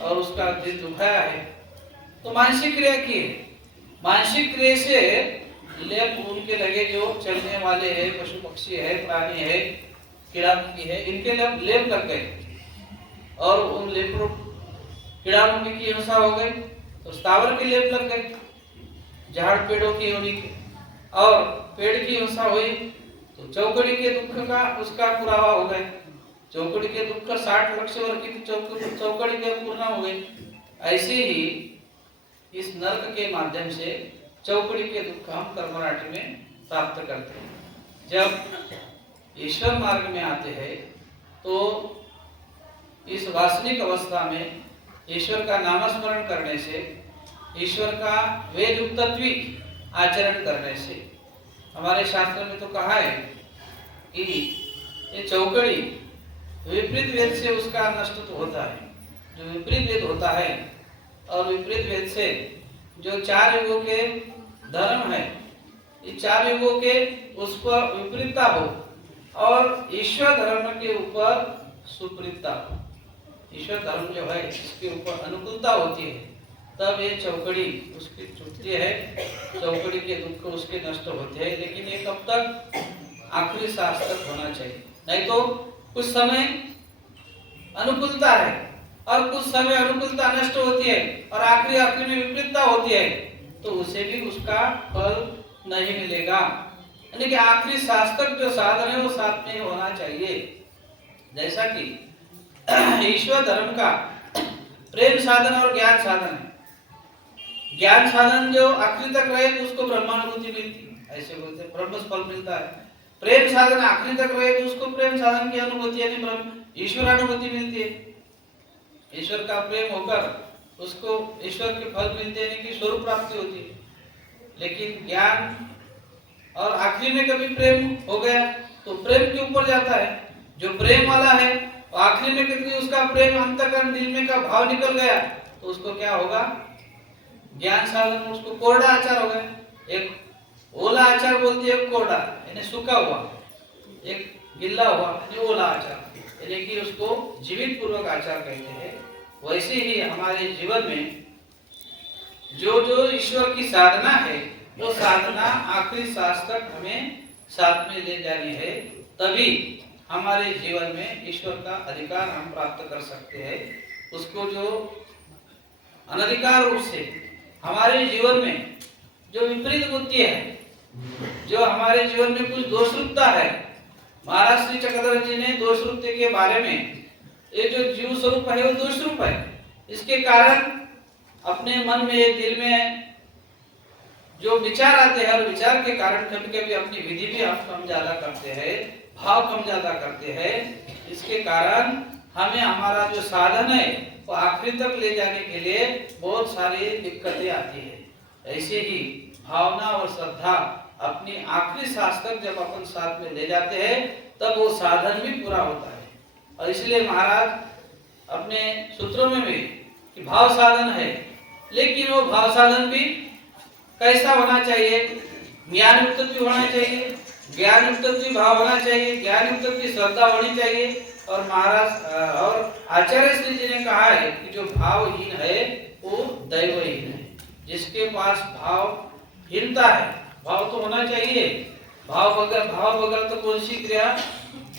और उसका दिल दुखाया है, तो मानसिक क्रिया की है। मानसिक क्रिया से लेप उनके लगे जो चलने वाले हैं, पशु पक्षी है, प्राणी है, कीड़ा मुंगी है, इनके लेप लग गए और उन लेप कीड़ा मुंगी की हिंसा हो गई तो स्थावर के लेप लग गए, झाड़ पेड़ों की होनी की, और पेड़ की हिंसा हुई तो चौकड़ी के दुख का उसका पुरावा हो गए। चौकड़ी के दुख 60 लक्ष वर्ग की चौकड़ी के पूर्ण हो गई। ऐसे ही इस नरक के माध्यम से चौकड़ी के दुख हम कर्मराटि में प्राप्त करते हैं। जब ईश्वर मार्ग में आते हैं तो इस वासनिक अवस्था में ईश्वर का नामस्मरण करने से, ईश्वर का वेद युक्तत्वी आचरण करने से, हमारे शास्त्र में तो कहा है कि ये चौकड़ी विपरीत वेद से उसका नष्ट तो होता है। जो विपरीत वेद होता है और विपरीत वेद से जो 4 युगों के धर्म है, ये 4 युगों के उस पर विपरीतता हो और ईश्वर धर्म के ऊपर सुप्रीतता हो, ईश्वर धर्म जो है इसके ऊपर अनुकूलता होती है, तब ये चौकड़ी उसकी छूटती है, चौकड़ी के दुख उसके नष्ट होते हैं। लेकिन ये कब तक, आखिरी सांस तक होना चाहिए। नहीं तो कुछ समय अनुकूलता है और कुछ समय अनुकूलता नष्ट होती है और आखिरी में विपरीतता होती है, तो उसे भी उसका फल नहीं मिलेगा। यानी कि आखिरी सांस तक जो साधन है वो साथ में होना चाहिए। जैसा कि ईश्वर धर्म का प्रेम साधन और ज्ञान साधन है। ज्ञान साधन जो आखिरी तक रहे तो उसको ब्रह्मानुभूति मिलती है, ऐसे बोलते हैं, ब्रह्म फल मिलता है। प्रेम साधन आखिरी तक रहे तो उसको प्रेम साधन की अनुभूति यानी ब्रह्म ईश्वर अनुभूति मिलती है। ईश्वर का प्रेम होकर उसको ईश्वर के फल मिलते हैं, कि स्वरूप प्राप्ति होती है। लेकिन ज्ञान और आखिरी में कभी प्रेम हो गया तो प्रेम के ऊपर जाता है। जो प्रेम वाला है तो आखिरी में कभी उसका प्रेम अंतकरण दिल में का भाव निकल गया तो उसको क्या होगा, ज्ञान साधन उसको कोरडा आचार हो गया। एक ओला आचार बोलते हैं, कोरडा यानी सूखा हुआ, एक गिल्ला हुआ यानी ओला आचार, यानी कि उसको जीवित पूर्वक आचार कहते हैं। वैसे ही हमारे जीवन में जो जो ईश्वर की साधना है वो साधना आखिरी सांस तक हमें साथ में ले जानी है, तभी हमारे जीवन में ईश्वर का अधिकार हम प्राप्त कर सकते हैं। उसको जो अनधिकार रूप से हमारे जीवन में जो विपरीत बुद्धि है, जो हमारे जीवन में कुछ दोष रूपता है, महाराज श्री चक्रधर जी ने दोष रूपते के बारे में, ये जो जीव स्वरूप है वो दोष रूप है, इसके कारण अपने मन में, दिल में जो विचार आते हैं और विचार के कारण कभी कभी अपनी विधि भी हम कम ज्यादा करते हैं, भाव कम ज्यादा करते हैं। इसके कारण हमें हमारा जो साधन है वो आखिरी तक ले जाने के लिए बहुत सारी दिक्कतें आती है। ऐसे ही भावना और श्रद्धा अपनी आखिरी सांस तक जब अपन साथ में ले जाते हैं तब वो साधन भी पूरा होता है। और इसलिए महाराज अपने सूत्रों में भी कि भाव साधन है, लेकिन वो भाव साधन भी कैसा होना चाहिए, ज्ञान युक्त भी होना चाहिए, ज्ञान युक्त भी भाव होना चाहिए, ज्ञान युक्त भी श्रद्धा होनी चाहिए। और महाराज और आचार्य श्री जी ने कहा है कि जो भावहीन है वो दैवहीन है। जिसके पास भावहीनता है, भाव तो होना चाहिए, भाव बगैर तो कौन सी क्रिया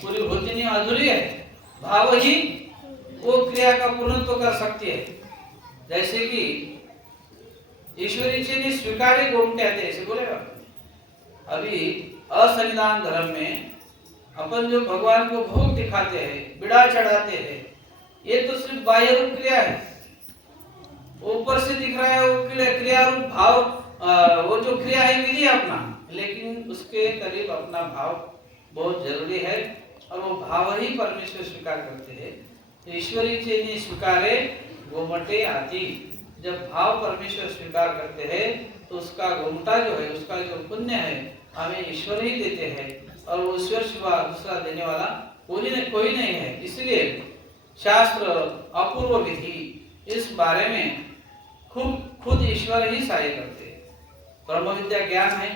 पूरी होती नहीं, अधूरी है। भाव ही वो क्रिया का पूर्णत्व कर सकती है। जैसे कि ईश्वरीचे स्वीकार्य गुण कहते हैं, ऐसे बोलेगा। अभी असंविधान धर्म में अपन जो भगवान को भोग दिखाते हैं, बिड़ा चढ़ाते हैं, ये तो सिर्फ बाह्य रूप क्रिया है, ऊपर से दिख रहा है वो क्रिया रूप भाव, वो जो क्रिया है विधि अपना, लेकिन उसके करीब अपना भाव बहुत जरूरी है, और वो भाव ही परमेश्वर स्वीकार करते हैं। तो ईश्वरी चेनी स्वीकारे गोमटे आती, जब भाव परमेश्वर स्वीकार करते हैं तो उसका गोमटा जो है, उसका जो पुण्य है हमें ईश्वर ही देते हैं, और वो ईश्वर सिवा दूसरा देने वाला कोई नहीं है। इसलिए शास्त्र अपूर्व विधि इस बारे में खुद ईश्वर ही सहाय करते हैं। ब्रह्म विद्या ज्ञान है,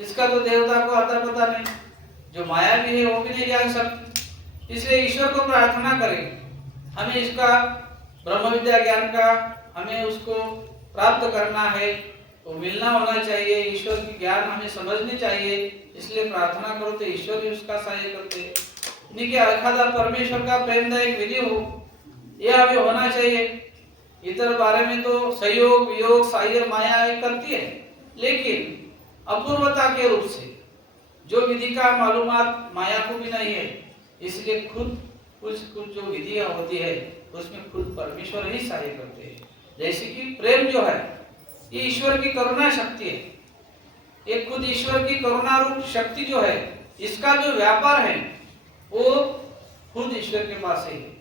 इसका तो देवता को आता पता नहीं, जो माया भी है वो भी नहीं जान सकते। इसलिए ईश्वर को प्रार्थना करें, हमें इसका ब्रह्म विद्या ज्ञान का हमें उसको प्राप्त करना है, तो मिलना होना चाहिए, ईश्वर की ज्ञान हमें समझनी चाहिए। इसलिए प्रार्थना करो तो ईश्वर ही उसका सहाय करते हैं। नहीं कि एखादा परमेश्वर का प्रेमदायक विधि हो, यह हमें होना चाहिए। इतर बारे में तो सहयोग वियोग सहाय माया करती है, लेकिन अपूर्वता के रूप से जो विधि का मालूमात माया को भी नहीं है, इसलिए खुद कुछ जो विधियां होती है उसमें खुद परमेश्वर ही सहाय करते हैं। जैसे कि प्रेम जो है ये ईश्वर की करुणा शक्ति है, ये खुद ईश्वर की करुणा रूप शक्ति जो है, इसका जो व्यापार है वो खुद ईश्वर के पास ही है।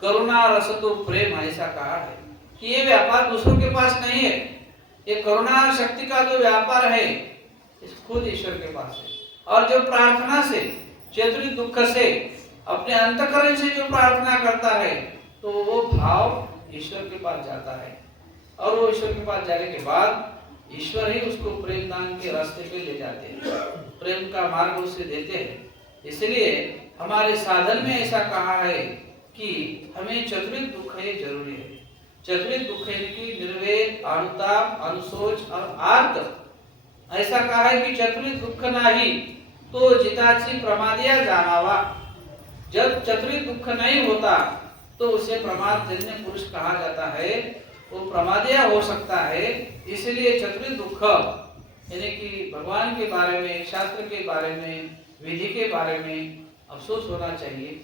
करुणा रस तो प्रेम, ऐसा कहा है कि ये व्यापार दूसरों के पास नहीं है, ये करुणा शक्ति का जो व्यापार है इस खुद ईश्वर के पास है। और जो प्रार्थना से चेतुरी दुख से अपने अंतःकरण से जो प्रार्थना करता है तो वो भाव ईश्वर के पास जाता है, और वो ईश्वर के पास जाने के बाद ईश्वर ही उसको प्रेम दान के रास्ते पे ले जाते हैं, प्रेम का मार्ग उसे देते हैं। इसलिए हमारे साधन में ऐसा कहा है कि हमें चतुर्विध दुख ये जरूरी है। चतुर्विध दुख की निर्वेद, अनुताप, अनुशोच और आर्त, ऐसा कहा है कि चतुर्विध दुख नाही तो जिताची प्रमादिया जानावा। जब चतुर्विध दुख नहीं होता तो उसे प्रमाद जन्य पुरुष कहा जाता है, वो प्रमादिया हो सकता है। इसलिए चतुर्विध दुख यानी कि भगवान के बारे में, शास्त्र के बारे में, विधि के बारे में अफसोस होना चाहिए,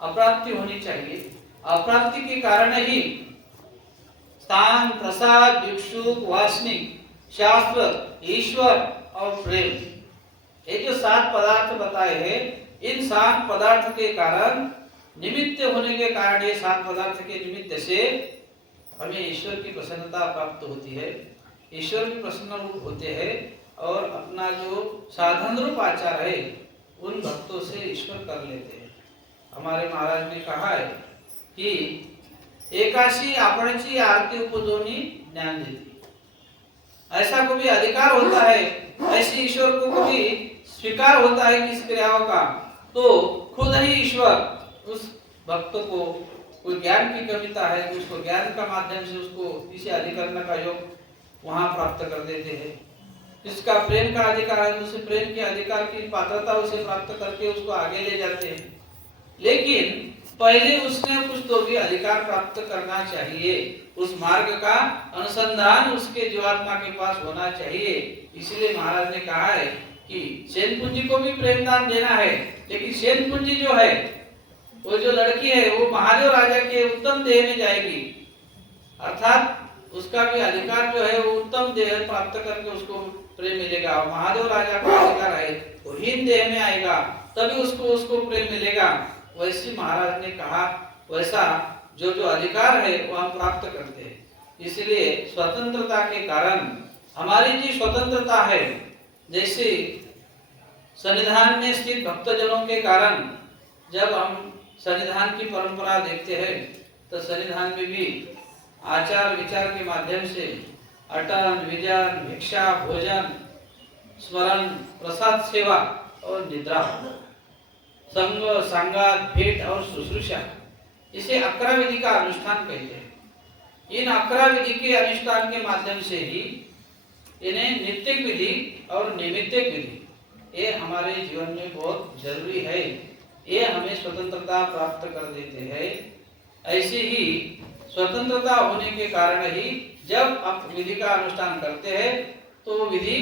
अप्राप्ति होनी चाहिए। अप्राप्ति के कारण ही स्थान, प्रसाद, भिक्षुक, वासनिक, शास्त्र, ईश्वर और प्रेम, ये जो 7 पदार्थ बताए हैं, इन 7 पदार्थ के कारण, निमित्त होने के कारण, ये 7 पदार्थ के निमित्त से हमें ईश्वर की प्रसन्नता प्राप्त होती है, ईश्वर की प्रसन्न रूप होते हैं, और अपना जो साधन रूप आचार है उन भक्तों से ईश्वर कर लेते हैं। हमारे महाराज ने कहा है कि एकाशी आपणची आरती उपजोनी ज्ञान देती, ऐसा को भी अधिकार होता है, ऐसे ईश्वर को भी स्वीकार होता है किस क्रियाओं का, तो खुद ही ईश्वर उस भक्त को, कोई ज्ञान की कमिता है तो उसको ज्ञान का माध्यम से उसको इसे अधिकरण का योग वहां प्राप्त कर देते हैं। जिसका प्रेम का अधिकार है तो उसे प्रेम के अधिकार की पात्रता उसे प्राप्त करके उसको आगे ले जाते हैं। लेकिन पहले उसने कुछ तो भी अधिकार प्राप्त करना चाहिए, उस मार्ग का अनुसंधान उसके जीवात्मा के पास होना चाहिए। इसलिए महाराज ने कहा है कि सेन पूंजी को भी प्रेमदान देना है, लेकिन सेन पूंजी जो है, वो जो लड़की है वो महादेव राजा के उत्तम देह में जाएगी, अर्थात उसका भी अधिकार जो है वो उत्तम देह प्राप्त करके उसको प्रेम मिलेगा। और महादेव राजा का अधिकार है वो हीन देह में आएगा, तभी उसको प्रेम मिलेगा। वैसे महाराज ने कहा वैसा जो अधिकार है वो हम प्राप्त करते हैं। इसलिए स्वतंत्रता के कारण, हमारी जी स्वतंत्रता है, जैसे सन्निधान में स्थित भक्तजनों के कारण जब हम सन्निधान की परंपरा देखते हैं तो सन्निधान में भी आचार विचार के माध्यम से अटन, विजन, भिक्षा, भोजन, स्मरण, प्रसाद सेवा और निद्रा, संग, संगात, भेंट और शुश्रूषा, इसे 11 विधि का अनुष्ठान कहते हैं। इन 11 विधि के अनुष्ठान के माध्यम से ही इन्हें नित्यक विधि और नैमित्तिक विधि, ये हमारे जीवन में बहुत जरूरी है, ये हमें स्वतंत्रता प्राप्त कर देते हैं। ऐसे ही स्वतंत्रता होने के कारण ही जब आप विधि का अनुष्ठान करते हैं तो विधि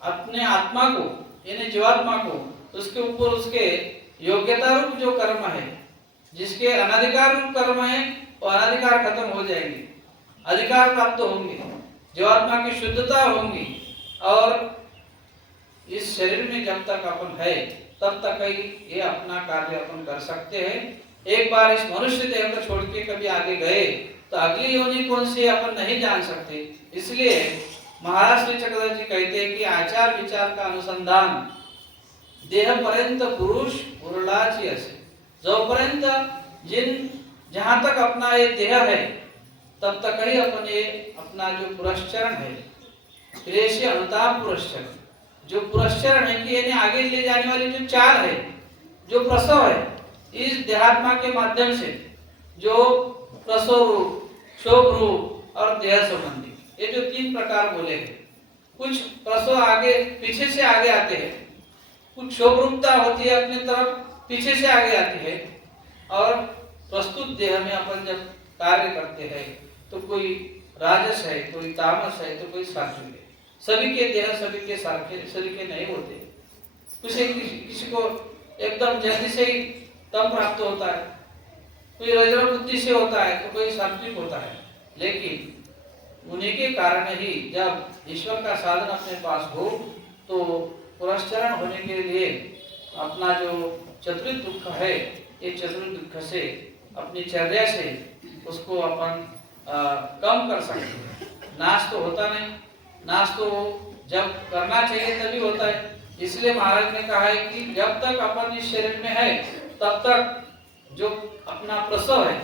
अपने आत्मा को यानी जीवात्मा को उसके ऊपर उसके योग्यता रूप जो कर्म है, जिसके अनाधिकार रूप कर्म है वो अनाधिकार खत्म हो जाएंगे, अधिकार प्राप्त होंगे, जीवात्मा की शुद्धता होंगी। और इस शरीर में जब तक अपन है तब तक ही ये अपना कार्य अपन कर सकते हैं। एक बार इस मनुष्य देह को छोड़ के कभी आगे गए तो अगली योनि कौन सी अपन नहीं जान सकते। इसलिए महाराज श्री चक्रधर जी कहते हैं कि आचार विचार का अनुसंधान देह पर्यंत पुरुष उरलाची असे। जोपर्यंत जहां तक अपना ये देह है तब तक ही अपन ये अपना जो पुरस्चरण है क्लेश अनुताप पुरस्चरण, जो पुरस्चरण है कि यानी आगे ले जाने वाली जो चाल है, जो प्रसव है, इस देहात्मा के माध्यम से जो प्रसव रूप, शोभ रूप और देह संबंधी, ये जो तीन प्रकार बोले हैं। कुछ प्रसव आगे पीछे से आगे आते हैं, कुछ शोभ रूपता होती है अपनी तरफ पीछे से आगे आती है, और प्रस्तुत देह में अपन जब कार्य करते हैं तो कोई राजस है, कोई तामस है, तो कोई सात्विक है। सभी के देह सभी के सारखे सभी के नहीं होते। किसी को एकदम जल्दी से ही तम प्राप्त होता है, कोई रजर बुद्धि से होता है, तो कोई सात्विक होता है। लेकिन उन्हीं के कारण ही जब ईश्वर का साधन अपने पास हो तो पुरस्चरण होने के लिए अपना जो चतुर्थ दुख है, ये चतुर्थ दुख से अपनी चर्या से उसको अपन कम कर सकते हैं। नाश तो होता नहीं, नाश तो जब करना चाहिए तभी होता है। इसलिए महाराज ने कहा है कि जब तक अपन इस शरीर में है तब तक जो अपना प्रसव है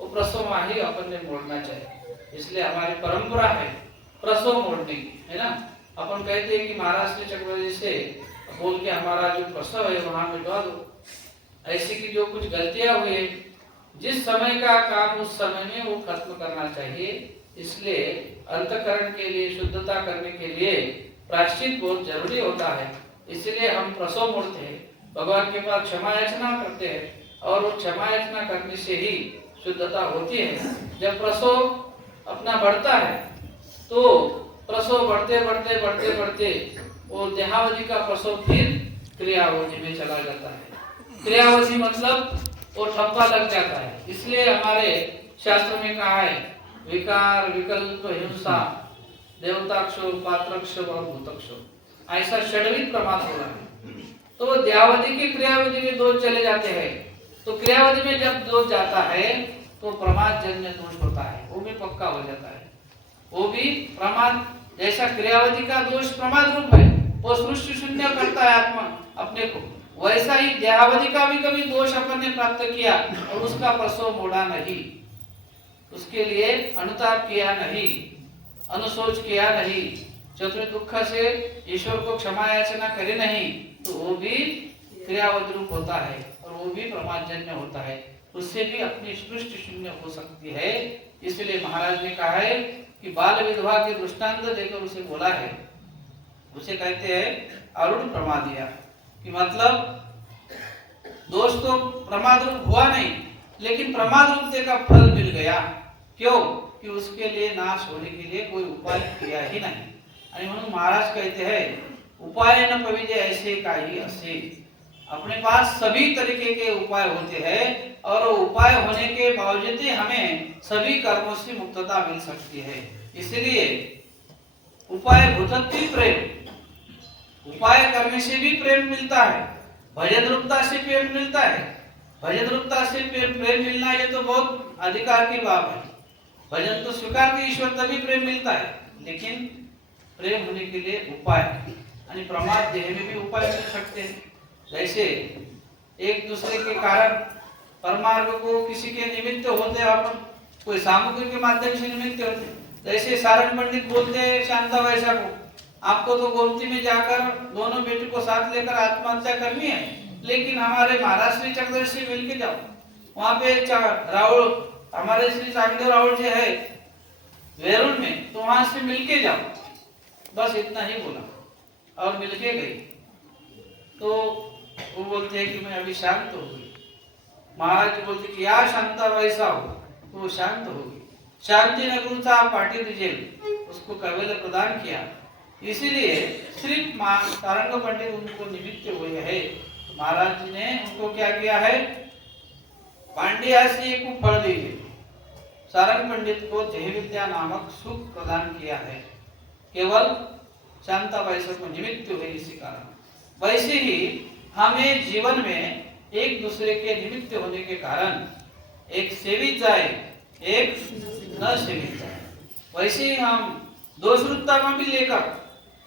वो प्रसव ही अपन ने मोड़ना चाहिए। इसलिए हमारी परंपरा है प्रसव मोड़ने की, है ना। अपन कहते हैं कि महाराज श्री चक्रधर जी से बोल के हमारा जो प्रसव है वहां मिटवा दो। ऐसी की जो कुछ गलतियां हुई है, जिस समय का काम उस समय में वो खत्म करना चाहिए। इसलिए अंतःकरण के लिए, शुद्धता करने के लिए प्रायश्चित बहुत जरूरी होता है। इसलिए हम प्रसव मोड़ते हैं, भगवान के पास क्षमा याचना करते हैं, और वो क्षमा याचना करने से ही शुद्धता होती है। जब प्रसव अपना बढ़ता है तो प्रसव बढ़ते बढ़ते बढ़ते बढ़ते वो देहावधि का प्रसव फिर क्रियावधि में चला जाता है। क्रियावधि मतलब वो ठप्पा लग जाता है। इसलिए हमारे शास्त्र में कहा है विकार विकल्प हिंसा देवताक्षो पात्रक्षो और भूतक्षो, ऐसा षड्विध प्रमाद हो रहा है। तो वो देहावधि के क्रियावधि में दोष चले जाते हैं। तो क्रियावधि में जब दोष जाता है तो प्रमाद जन्य दोष होता है, वो भी पक्का हो जाता है। वो भी प्रमाद, जैसा क्रियावधि का दोष प्रमाद रूप है, वो सृष्टि शून्य करता है आत्मा अपने को, वैसा ही देहावधि का भी कभी दोष अपन ने प्राप्त किया और उसका प्रसव मोड़ा नहीं, उसके लिए अनुताप किया नहीं, अनुशोच किया नहीं, चतुर्थ दुख से ईश्वर को क्षमा याचना करे नहीं, तो वो भी क्रियावधि रूप होता है और वो भी प्रमादजन्य होता है। उससे भी अपनी सृष्टि शून्य हो सकती है। इसलिए महाराज ने कहा है कि बाल विधवा के दृष्टांत देकर उसे बोला है, उसे कहते हैं अरुण प्रमादिया, कि मतलब दोष तो प्रमाद रूप हुआ नहीं, लेकिन प्रमाद रूप का फल मिल गया। क्यों? कि उसके लिए नाश होने के लिए कोई उपाय किया ही नहीं। आणि म्हणून महाराज कहते हैं उपाय न पविजे ऐसे काही असे। अपने पास सभी तरीके के उपाय होते हैं और उपाय होने के बावजूद हमें सभी कर्मों से मुक्तता मिल सकती है। इसलिए उपाय भूतत्व प्रेम, उपाय करने से भी प्रेम मिलता है, भजन रूपता से प्रेम मिलता है। भजन रूपता से प्रेम मिलना ये तो बहुत अधिकार की बात है। भजन तो स्वीकार के ईश्वर तभी प्रेम मिलता है, लेकिन प्रेम होने के लिए उपाय, यानी प्रमाद देह में भी उपाय मिल सकते हैं। जैसे एक दूसरे के कारण परमार्ग को किसी के निमित्त होते अपन, कोई सामग्री के माध्यम से निमित्त होते। जैसे सारण पंडित बोलते हैं शांता वैसा को, आपको तो गोमती में जाकर दोनों बेटी को साथ लेकर आत्महत्या करनी है, लेकिन हमारे महाराज श्री चक्रधर से मिलके जाओ। वहां पे राहुल, हमारे श्री चांगदेव राहुल जी है वेरुल में, तो वहां से मिलके जाओ, बस इतना ही बोला और मिलके गई। तो वो बोलते हैं कि मैं अभी शांत हो गई। महाराज बोलते कि या शांता वैसा हो, तो वो शांत होगी। शांति नगुरुता पाटी रिजेल उसको कवेल प्रदान किया। इसीलिए सिर्फ सारंग पंडित उनको निमित्त हुए है। महाराज जी ने उनको क्या किया है, पांड्यासी को फल दीजिए, सारंग पंडित को देह विद्या नामक सुख प्रदान किया है, केवल शांता वैसा को निमित्त हुए इसी कारण। वैसे ही हमें जीवन में एक दूसरे के निमित्त होने के कारण एक सेवित जाए, एक न सेवित जाए। वैसे ही हम दोषरूपता में भी लेकर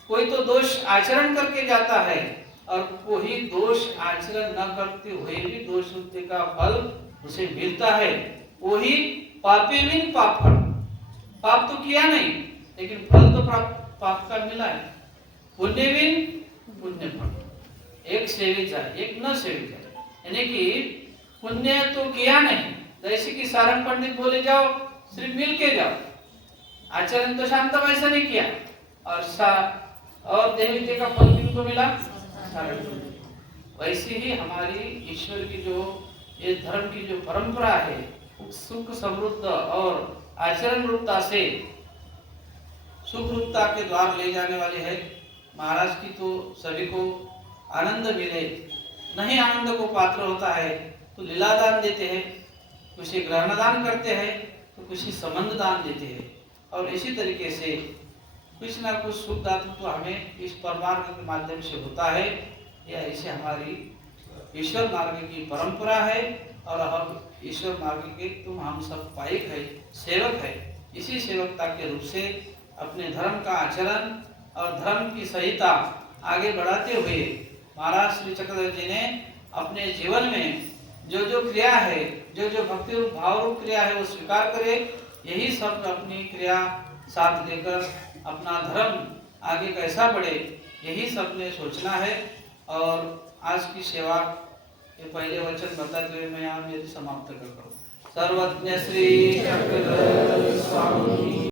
कोई तो दोष आचरण करके जाता है और कोई दोष आचरण न करते हुए भी दोषरूपते का फल उसे मिलता है। वही पापे बिन पाप फल, पाप तो किया नहीं लेकिन फल तो पाप का मिला है। पुण्य बिन पुण्य फल, एक सेवित जाए एक न सेवित जाए, यानी कि पुण्य तो किया नहीं, जैसे कि सारंग पंडित बोले जाओ सिर्फ मिल के जाओ, आचरण तो शांत वैसा नहीं किया और देवते का फल किनको मिला, सारंग पंडित। वैसे ही हमारी ईश्वर की जो ये धर्म की जो परंपरा है सुख समृद्ध और आचरण रूपता से सुख रूपता के द्वार ले जाने वाली है। महाराज की तो सभी को आनंद मिले, नहीं आनंद को पात्र होता है तो लीला दान देते हैं, कुछ ग्रहण दान करते हैं तो कुछ संबंध दान देते हैं, और इसी तरीके से कुछ ना कुछ सुख दातु तो हमें इस परमार्ग के माध्यम से होता है। यह ऐसे हमारी ईश्वर मार्ग की परंपरा है और हम ईश्वर मार्ग के तुम हम सब पायक है, सेवक है। इसी सेवकता के रूप से अपने धर्म का आचरण और धर्म की संहिता आगे बढ़ाते हुए महाराज श्री चक्रधर जी ने अपने जीवन में जो जो क्रिया है, जो जो भक्ति रूप भाव रूप क्रिया है वो स्वीकार करे। यही सब अपनी क्रिया साथ लेकर अपना धर्म आगे कैसा बढ़े यही सबने सोचना है। और आज की सेवा ये पहले वचन बताते हुए मैं यहाँ मेरी समाप्त करता हूँ। सर्वज्ञ श्री चक्रधर स्वामी।